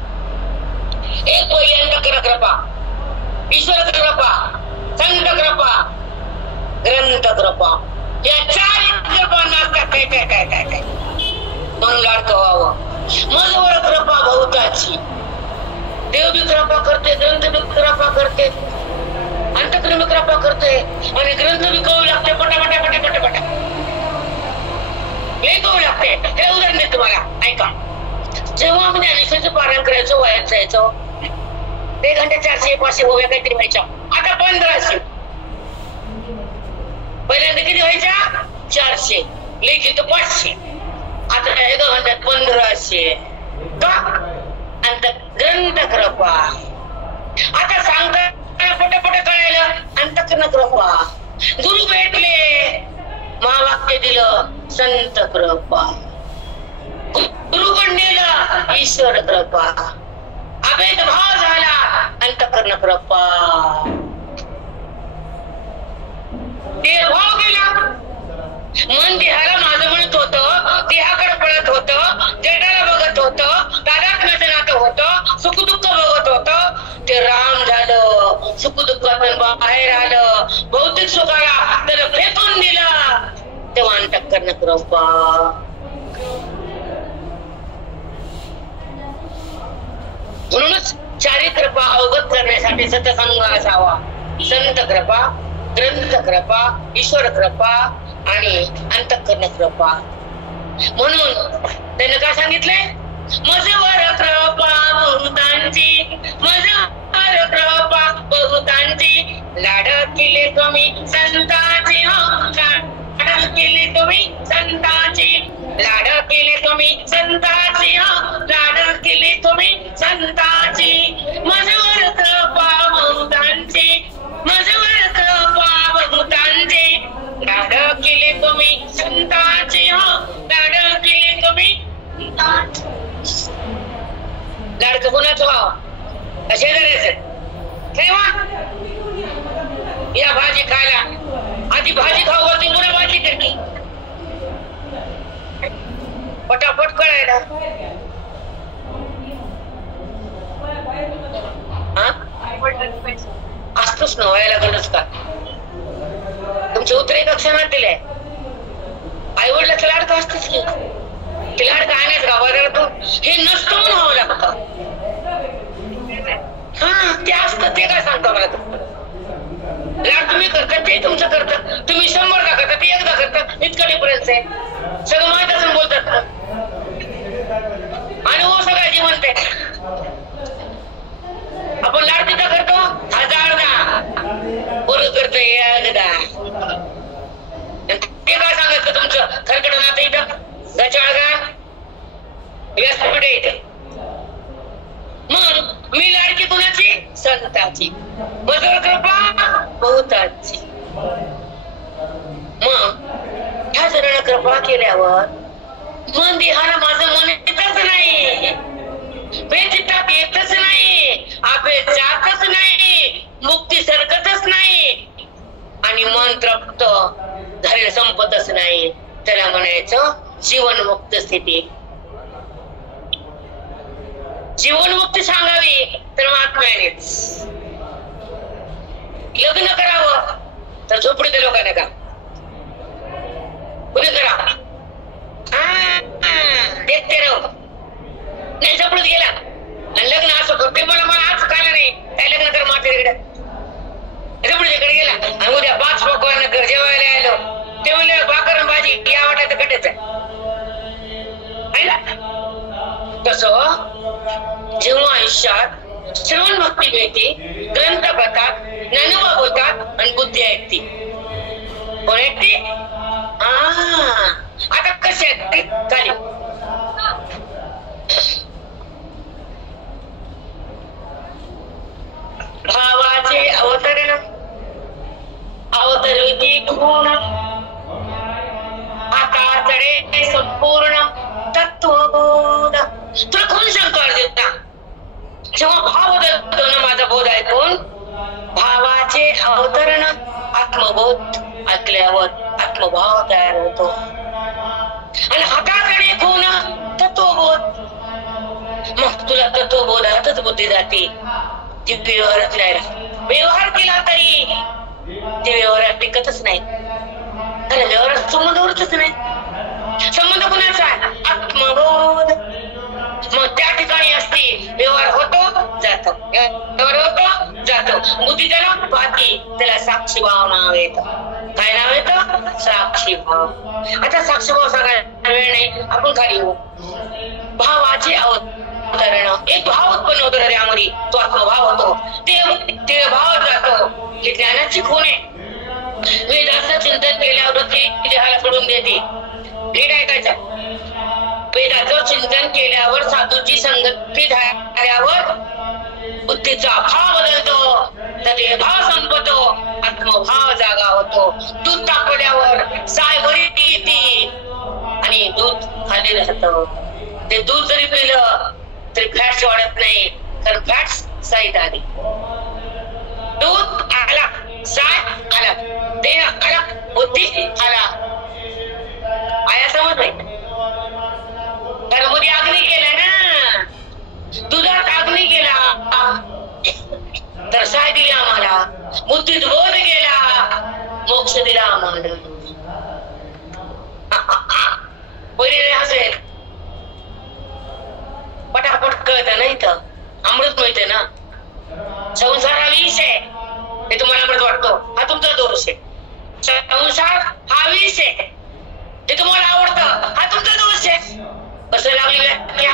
एक पहिल्यांदा कृपा, ईश्वर कृपा, संत कृपा, ग्रंथ कृपा. या चार कृपा नसतात. काय काय काय काय काय म्हणून लाडकं व्हावं. मजवर कृपा भक्तांची. देव बी कृपा करते, ग्रंथ बी कृपा करते, अंतःकरण कृपा करते आणि ग्रंथ बी कळू लागते. पटापटा पटापटा पटा हे कळू लागते. हे उदाहरण देतो तुम्हाला. ऐका, जेव्हा आम्ही ज्ञानेश्वरीचं पारायण करायचो, वयात जायचो, 1 घंटे 400 500 होव्या काहीतरी व्हायच्या. आता 1500. पहिल्यांदा किती व्हायच्या? 400. लेखी तर 500. आता 1 घंट्यात 1500. का? अंत ग्रंथ कृपा. आता सांगता पटापट कळायला अंतःकरण कृपा. गुरु भेटले, महावाक्य दिलं, संत कृपा. गुरु पण दिलं, ईश्वर कृपा. अभेद भाव झाला, अंतःकरण कृपा. देहभाव गेला, मन देहाला माझं म्हणत होतं, देहाकडे पळत होतं, जटाला बघत होतं, तादात्म्याचं नातं होतं, सुखदुःख बघत होतं. ते राम झालं, सुखदुःखातून बाहेर आलं, भौतिक सुखाला त्याला फेकून दिलं, तेव्हा अंतःकरण कृपा. म्हणूनच चारी कृपा अवगत करण्यासाठी सत्संग असावा. संत कृपा, ग्रंथ कृपा, ईश्वर कृपा आणि अंतःकरण कृपा. म्हणून त्याने काय सांगितलंय? मजवर कृपा बहुतांची, मजवर कृपा बहुतांची, लाड केले तुम्ही संतांची हो, लाड केले तुम्ही संतांची, लाड केले तुम्ही संतांची हो, लाड केले तुम्ही संतांची, मजवर कृपा बहुतांची, मजवर कृपा बहुतांची, लाड केले तुम्ही संतांची हो, लाड केले तुम्ही. लाडकं कुणाचं व्हावं? शेजाऱ्याचं. ठेवा या भाजी खायला, आधी भाजी खाऊ, वरती पुन्हा भाजी करते. कळायला? असतोच ना, व्हायला गरज का? तुमच्या उत्तरे कक्षात दिले आई वडिलाचं लाडकं असतच की. ते लाडकं आणायचं का बाजारातून? हे नसतं म्हणून व्हावं लागतं. हा ते असतं, ते काय सांगता मला? लाड तुम्ही करता ते तुमचं करता. तुम्ही 100दा करता, ते 1दा करता. इतका डिफरन्स आहे. सगळं माहित असून बोलतात ना. आणि हो सगळं जीवन ते आपण लाड तिथं करतो 1000दा, बरोबर करतो 1दा. ते काय सांगायचं तुमचं खरकट नातं इथं गचाळगा व्यासपीठ इथं. मग मी लाडकी कुणाची? संताची. मजोर कृपा बहुताची. मग ह्या जणांना कृपा केल्यावर मन देहाला माझं मन येतच नाही, बेचित्तात येतच नाही, आपे जातच नाही, मुक्ती सरकतच नाही आणि मन तृप्त झालेलं संपतच नाही. त्याला म्हणायचं जीवनमुक्त स्थिती. जीवनमुक्ती सांगावी तर महात्म्यानेच. लग्न करावं तर झोपडीतल्या लोकांना का कुणी करा? देखते राहू नाही, झोपडीत गेला आणि लग्न असं करते. मला आज खायला नाही, काय लग्न कर म्हातारीकडे झोपडीकडे गेला आणि उद्या 5 पकवान कर जेवायला आलो. ते म्हणले भाकर भाजी या वाटायचं कटायचं आहे ना. तसं जेव्हा आयुष्यात श्रवण भक्ती मिळते, ग्रंथ पडतात, ज्ञानोबा बोलतात आणि बुद्धी ऐकते. कोण ऐकते? आता कसे ऐकते? खाली भावाचे अवतरण अवतरती गुण आता चढे संपूर्ण तत्वबोध. तुला कोण सांगतो अर्जुना? जेव्हा भाव बदलतो ना माझा बोध ऐकून, भावाचे अवतरण आत्मबोध ऐकल्यावर आत्मभाव तयार होतो आणि हाताकडे कोण? तत्वबोध. मग तुला तत्वबोधातच बुद्धी जाते. ती व्यवहारात राहिला व्यवहार केला तरी ते व्यवहारात टिकतच नाही. कारण व्यवहारात संबंध उरतच नाही. संबंध कोणाचा? आत्मबोध. मग त्या ठिकाणी असते व्यवहार होतो जातो, व्यवहार होतो जातो. बुद्धी त्याला पाहते, त्याला साक्षी भाव नाव येतं. काय नाव येतं? साक्षी भाव. आता साक्षी भाव सांगायला वेळ नाही, आपण खाली येऊ. भावाचे अवतरण, एक भाव उत्पन्न होतो हृदयामध्ये, तो आत्मभाव होतो. ते भाव जातो. ही ज्ञानाची खूण आहे. वेदाचं चिंतन केल्यावर देहाला सोडून देते. नीट ऐकायचं. वेदाचं चिंतन केल्यावर साधूची संगती झाल्यावर बुद्धीचा भाव बदलतो, तर ते भाव संपतो, आत्मभाव जागा होतो. दूध तापवल्यावर साय बरी येते आणि दूध खाली राहतं. ते दूध जरी पिलं तरी फॅट्स वाढत नाही, कारण फॅट्स साईत आली. दूध आला, साय आला, देह आला, बुद्धी आला. आया समज नाही. कारण मध्ये अग्नी केला ना, दुधात अग्नी केला तर साय दिली आम्हाला, बुद्धीत बोध गेला, मोक्ष दिला आम्हाला. पहिले हसेल पटापट कळत नाही तर अमृत मिळते ना. संसार हा विष आहे हे तुम्हाला अमृत वाटतो, हा तुमचा दोष आहे. संसार हा विष आहे हे तुम्हाला आवडतं, हा तुमचा दोष आहे. कसं लागली व्याख्या?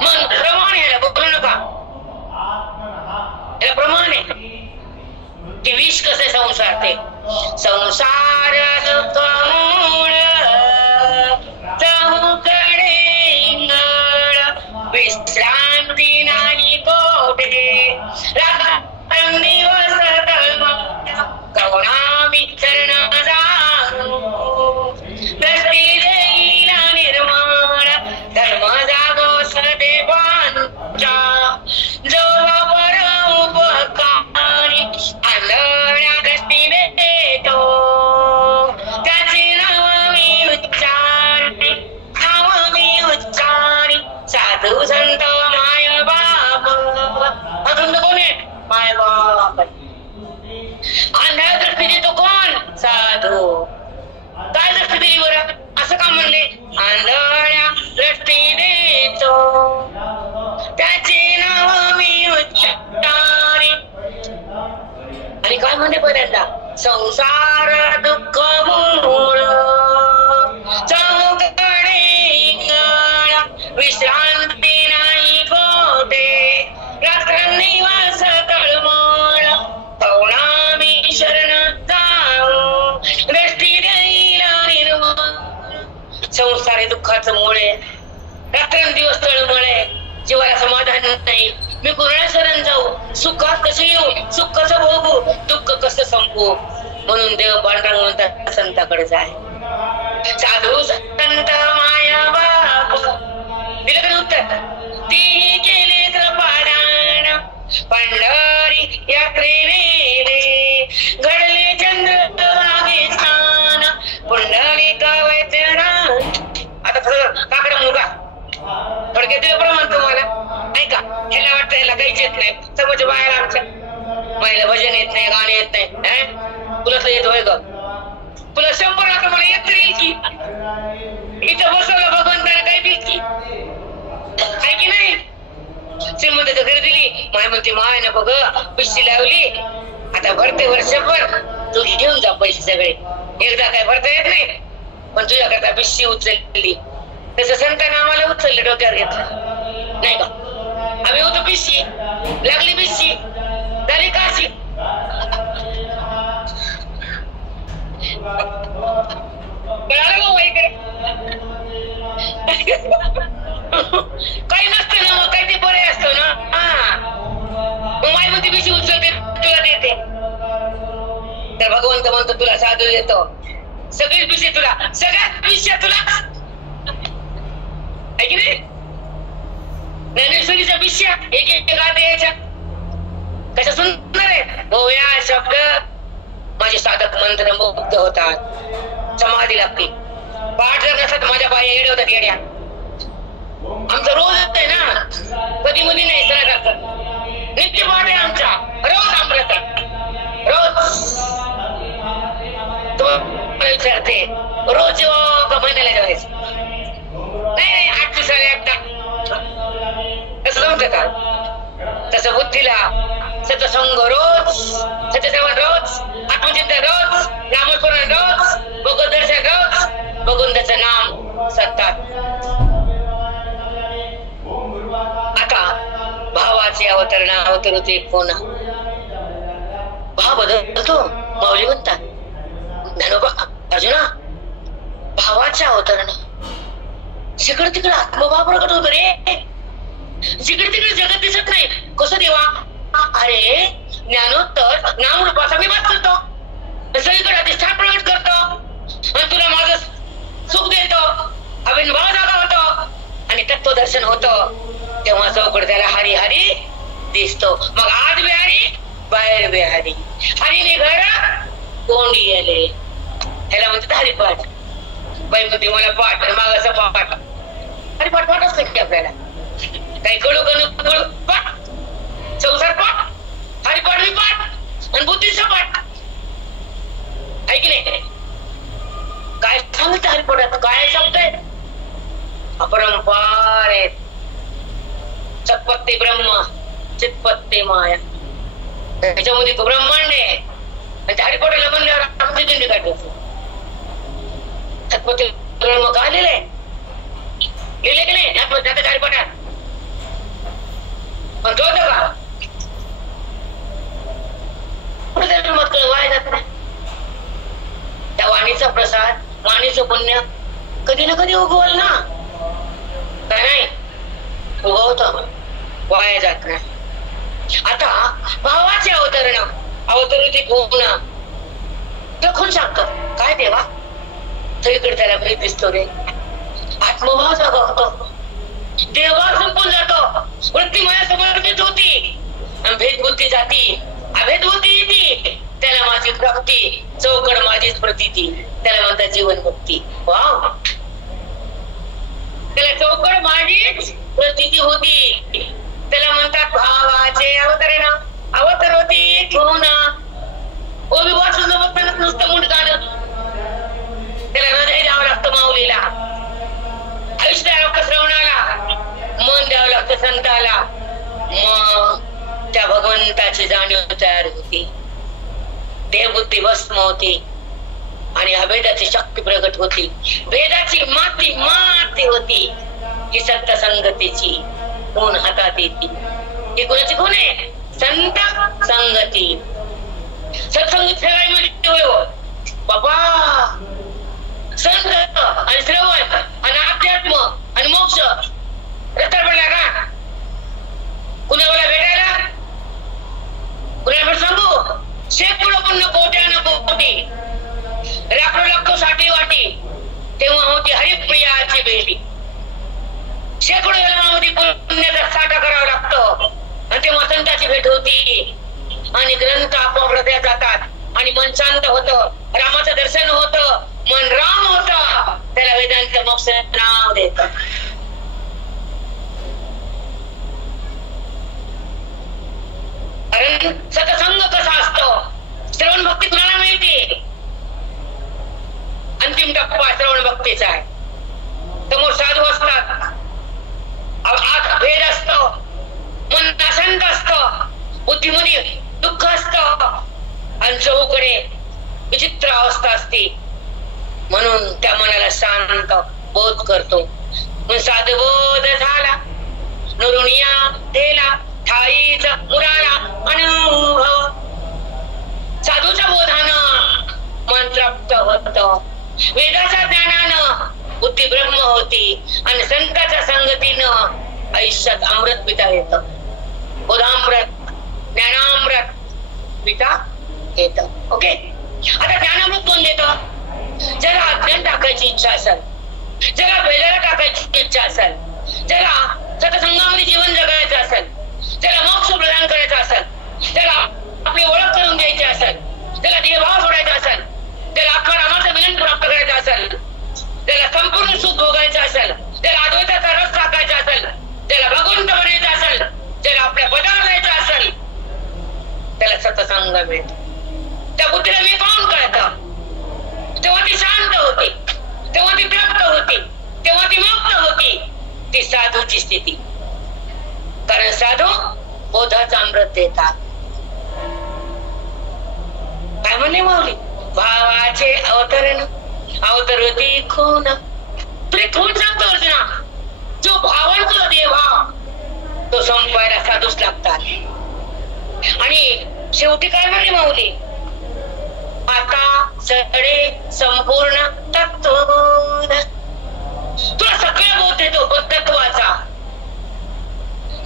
मन प्रमाण याला बोलू नका, याला प्रमाण आहे. ते विष कसं आहे संसार? ते संसार मूळ चहूकडे विश्रांती नाही कोठे, दिवस करुणा विचरण जाणू, दृष्टी देईला निर्माण धर्म जागोस देवांचा, जो पर उपकारी आंधळ्या दृष्टीने तो संसार दुःख मूळ चौकडे इंगळ विश्रांती नाही कोठे रात्रंदिवस तळमळ पौर्णामी शरण जाऊ दृष्टी देईल निर्मळ संसार हे दुःखाचं मूळ आहे रात्रंदिवस तळमळ आहे जीवाला समाधान नाही मी कुणाला शरण जाऊ सुखात कसे येऊ सुख कसं भोगू दुःख कसं संपवू म्हणून देव पांडुरंग म्हणतात संताकडे जाय साधू संत माया बाप दिलं का उत्तर ती केले कृपादान पंढरी यात्रेने घडले चंद्रभागे स्नान पुंडली कवचना आता खरं काकडा मुलगा थोडक्यात दिलं प्रमाण तुम्हाला नाही का ह्याला वाटतं ह्याला काहीच येत नाही समज बाहेर आमच्या महिला भजन येत नाही गाणे येत नाही तुला तर येत होय ग तुला 100 लाख मला येत येईल की इथं बसवलं भगवंताला काही दिल की आहे की नाही श्रीमंताच्या घरी दिली माय म्हणते माय ना बघ पिशवी लावली आता भरते वर्षभर तू घेऊन जा पैसे सगळे एकदा काय भरता येत नाही पण तुझ्याकरता पिशवी उचलली तसं संतांना आम्हाला उचललं डोक्यावर घेतलं नाही का आम्ही होतो पिशवी लागली पिशवी झाली काशी कळालं मग इकडे काही नसतं ना मग काही ते बरे असतं ना मग माय म्हणते पिशवी उचलते तुला देते तर भगवंत म्हणतो तुला साधू देतो सगळीच पिशवी तुला सगळ्यात पिशव्या तुला आहे की नाही ज्ञानेश्वरीच्या पिशव्या एक एक गाते याच्या कशा सुंदर आहेत हो या शब्द माझे साधक मंत्र मुक्त होतात समाधी लागते पाठ जर नसत माझ्या बाया येडे होतात येड्या आमचा रोज आहे ना कधी मध्ये नाही सगळं नित्य पाठ आहे आमचा रोज अमृत रोज तो विचारते रोज का महिन्याला जेवायचं नाही 8 दिवसाला एकदा तसं जमतं का तसं बुद्धीला सत्संग रोज सत्यसेवन रोज आत्मचिंतन रोज नामस्मरण रोज भगवत दर्शन रोज भगवंताचं नाम सतत आता भावाचे अवतरण अवतरते पुन्हा भाव बदलतो माऊली म्हणतात ज्ञानोबा अर्जुना भावाचे अवतरण जिकडे तिकडे आत्मभाव प्रकट होतो रे जिकडे तिकडे जगत दिसत नाही कसं देवा अरे ज्ञानोत्तर नाम रूपाचा मी बात करतो सगळीकडे अधिष्ठान प्रकट करतो तुला माझं सुख देतो अविर्भाव जागा होतो आणि तत्वदर्शन होतं तेव्हा चौकड त्याला हरी हरी दिसतो मग आत बिहारी बाहेर बिहारी हरीने घर कोंडी गेले ह्याला म्हणतात हरिपाठ बाई म्हणते मला पाठ आणि मागाचा पाठ हरिपाठ पाठ असतं की आपल्याला काही कळू कळू पाठ संसार पाठ हरिपाठ बी पाठ आणि बुद्धीचा पाठ आहे की नाही काय सांगत हरिपाठात काय सांगताय अपरंपार आहेत सत्पत्ते ब्रह्म चित्पत्ते माया त्याच्यामध्ये तो ब्रह्मांड आहे आणि त्या हरिपाठाला म्हणल्यावर आमची दिंडी काढतो सत्पत्ते ब्रह्म का लिहिलंय लिहिले की नाही त्याच्या हरिपाठात पण तो का मत वाया जात नाही त्या वाणीचा प्रसाद वाणीचं पुण्य कधी ना कधी उगवल ना काय नाही उगवत वाया जात नाही आता भावाचे अवतरण अवतरती गुण लखून सांगतात काय देवा सगळीकडे त्याला भेद दिसतो रे आत्मभाव जागा होतो देवा संपून जातो वृत्ती मला समर्पित होती भेद बुद्धी जाती अभेद बुद्धी येते त्याला माझी भक्ती चौकड माझीच प्रतीती त्याला म्हणतात जीवन मुक्ती वाव त्याला चौकड माझीच प्रतीती होती त्याला म्हणतात भावाचे अवतरण अवतरती ठेवणा ओबी वाचून जमत नुसतं मुंड गाणं त्याला हृदय द्यावं लागतं माऊलीला आयुष्य द्यावं लागतं श्रवणाला मन द्यावं लागतं संताला मग त्या भगवंताची जाणीव तयार होती देवबुद्धी बस भस्म होती आणि अभेदाची शक्ती प्रगट होती. भेदाची माती माती होती. ही सत्य संगतीची कोण हातात येते. ही कोणाची कोण आहे? संत संगती. सत्संग फिरायला मिळते हो बाबा. संत आणि श्रवण आणि अध्यात्म आणि मोक्ष रस्ता पडला का? कुणाला भेटायला? कुणाला सांगू? शेकडो पण कोट्यानं कोटी राखो लागतो साठी वाटी. तेव्हा होती हरिप्रियाची भेटी. शेकडो जन्मामध्ये पुण्याचा साठा करावा लागतो आणि तेव्हा संताची भेट होती. आणि ग्रंथ आपोआप हृदयात जातात आणि मन शांत होतं. रामाचं दर्शन होतं. मन राम होतं. त्याला वेदांत मोक्ष नाव देतं. कारण सत्संग कसा असतो? श्रवण भक्ती कुणाला मिळते? अंतिम टप्पा श्रवण भक्तीचा आहे. समोर साधू असतात. आत भेद असतो. मन अशांत असतं. बुद्धीमध्ये दुःख असतं आणि चहूकडे विचित्र अवस्था असते. म्हणून त्या मनाला शांत बोध करतो. मग साधुबोध झाला नरुनिया देला ठाईचा मुराला अनुभव. साधूच्या बोधानं मन तृप्त होतं. वेदाच्या ज्ञानानं बुद्धी ब्रह्म होती आणि संताच्या संगतीनं आयुष्यात अमृत पिता येतं. बोधामृत ज्ञानामृत पिता येतं. ओके. आता ज्ञानामृत कोण देतं? ज्याला अज्ञान टाकायची इच्छा असेल, ज्याला वेदाला टाकायची इच्छा असेल, ज्याला सत्संगामध्ये जीवन जगायचं असेल, ज्याला मोक्ष प्रदान करायचा असेल, ज्याला आपली ओळख करून द्यायची असेल, ज्याला देहभाव सोडायचा असेल, ज्याला आत्मारामाचं मिलन प्राप्त करायचं असेल, ज्याला संपूर्ण सुख भोगायचं असेल, ज्याला अद्वैताचा रस टाकायचा असेल, ज्याला भगवंत बनायचं असेल, ज्याला आपल्या पदावर जायचं असेल, त्याला सत्संग मिळतो. त्या बुद्धीला मी पाहून कळतं. तेव्हा ती शांत होती. तेव्हा ती तृप्त होती. तेव्हा ती मुक्त होती. ती साधूची स्थिती. कारण साधू बोधाचं अमृत देतात. काय म्हणले माऊली? भावाचे अवतरण अवतरती खून. तुला खून सांगतो अर्जुना. जो भावांचा देवा तो संपायला साधूच लागतात. आणि शेवटी काय म्हणले माऊली? आता सगळे संपूर्ण तत्वबोध. तुला सगळा बोध देतो तत्वाचा.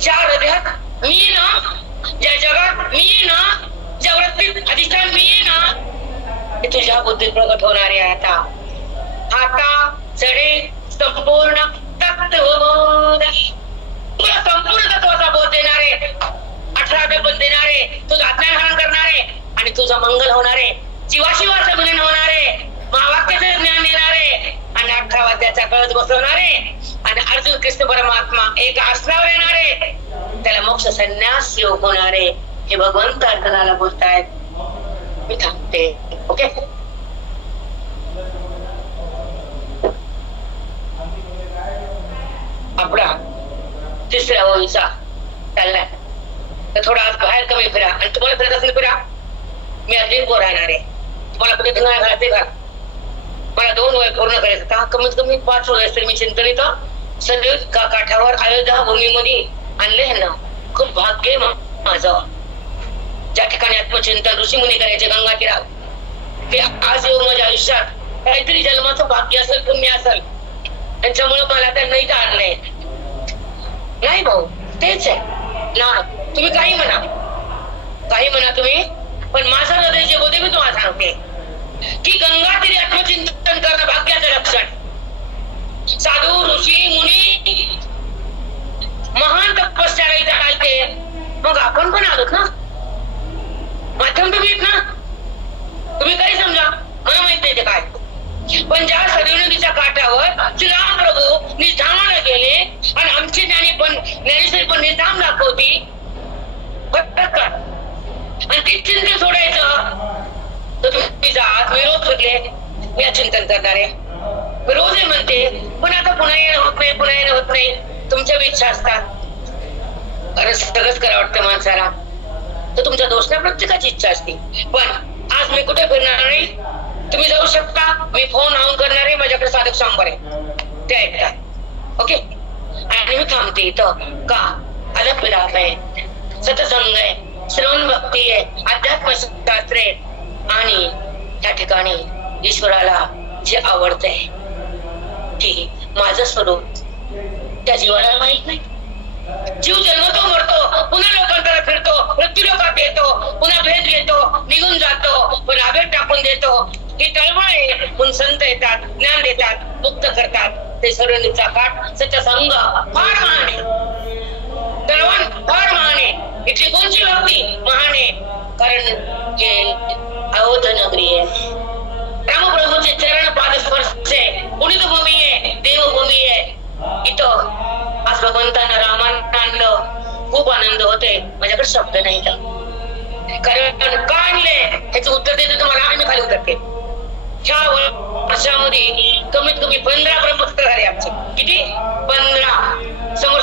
ज्या हृदयात मी ना, ज्या जगात मी ना, ज्या वृत्तीत अधिष्ठान मी ना, ते तुझ्या बुद्धीत प्रगट होणारे आता. आता सगळे संपूर्ण तत्वबोध. तुला संपूर्ण तत्वाचा बोध देणारे, 18 बोध देणारे, तुझं आत्महरण करणारे आणि तुझं मंगल होणारे, जीवाशिवाचं मिलन होणारे, महावाक्याचं ज्ञान देणारे आणि 18 वाद्याचा कळस बसवणारे आणि अर्जुन कृष्ण परमात्मा एक आसनावर येणारे, त्याला मोक्ष संन्यास योग होणारे. हे भगवंत अर्जुनाला बोलतायत. मी थांबते. ओके. आपला तिसऱ्या ओळीचा चाललाय. तर थोडा आज बाहेर कमी फिरा आणि तुम्हाला फिरत असेल फिरा. मी अजून पोर राहणार आहे. मला कुठे धिंगाणा घालते का? मला 2 वय पूर्ण करायचं का? कमीत कमी 5 वय असतील. मी चिंतनित सदैव काठावर अयोध्या भूमीमध्ये आणले ना. खूप भाग्य माझं. ज्या ठिकाणी आत्मचिंतन ऋषीमुनी करायचे गंगा तीरात, ते आज येऊन माझ्या आयुष्यात काहीतरी जन्माचं भाग्य असेल, पुण्य असेल. त्यांच्यामुळे मला त्यांना इथं आणलंय. नाही भाऊ, तेच आहे ना. तुम्ही काही म्हणा तुम्ही, पण माझं हृदय जे बोलते मी तुम्हाला सांगते की गंगा तीरी आत्मचिंतन करणं भाग्याचं लक्षण. साधू ऋषी मुनी महान तपस्या इथं आलते. मग आपण पण आलोत ना. माध्यम तुम्ही ना. तुम्ही काही समजा, मला माहित नाही ते काय. पण ज्या सरयू नदीच्या काठावर श्रीराम प्रभू निधामाला गेले आणि आमची ज्ञानेश्वरी पण निधाम दाखवती. आणि ते चिंतन सोडायचं तर तुम्ही जात. मी रोज सुटले, मी चिंतन करणारे. मी रोज हे म्हणते, पण आता पुन्हा येणं होत नाही. तुमच्या इच्छा असतात. कारण सगळंच करा वाटतं माणसाला. तर तुमचा दोष नाही, प्रत्येकाची इच्छा असते. पण आज मी कुठे फिरणार नाही, तुम्ही जाऊ शकता, मी फोन ऑन करणार आहे, माझ्याकडे साधक सांबर आहे, ते ऐकतात. ओके, आणि मी थांबते इथं का अलग विलाप आहे, सतसंग आहे, श्रवण भक्ती आहे, अध्यात्म शास्त्र आहे, आणि त्या ठिकाणी ईश्वराला जे आवडतंय की माझं स्वरूप त्या जीवाला माहित नाही. जीव जन्मतो मरतो, पुन्हा लोकांकडे फिरतो, मृत्यू लोकात येतो, पुन्हा भेद घेतो, निघून जातो, पुन्हा अभेद टाकून देतो. ही तळमळ आहे, म्हणून संत येतात, ज्ञान देतात, मुक्त करतात. ते सर्वांचा काठ सत्संग फार महान आहे, तळवण फार महान आहे, इथली कोणची भक्ती महान आहे, कारण हे अवध नगरी आहे, रामप्रभूचे चरण पाद स्पर्श आहे, पुणित भूमी आहे, देवभूमी आहे. इथं आज भगवंतांना रामानं आणलं, खूप आनंद होते, माझ्याकडे शब्द नाही, कारण का आणले ह्याचं उत्तर देतो तुम्हाला आम्ही खाली उतरते. ह्या वर्षामध्ये कमीत कमी 15 ब्रह्मपुत्र झाले आमचे. किती? 15. समोर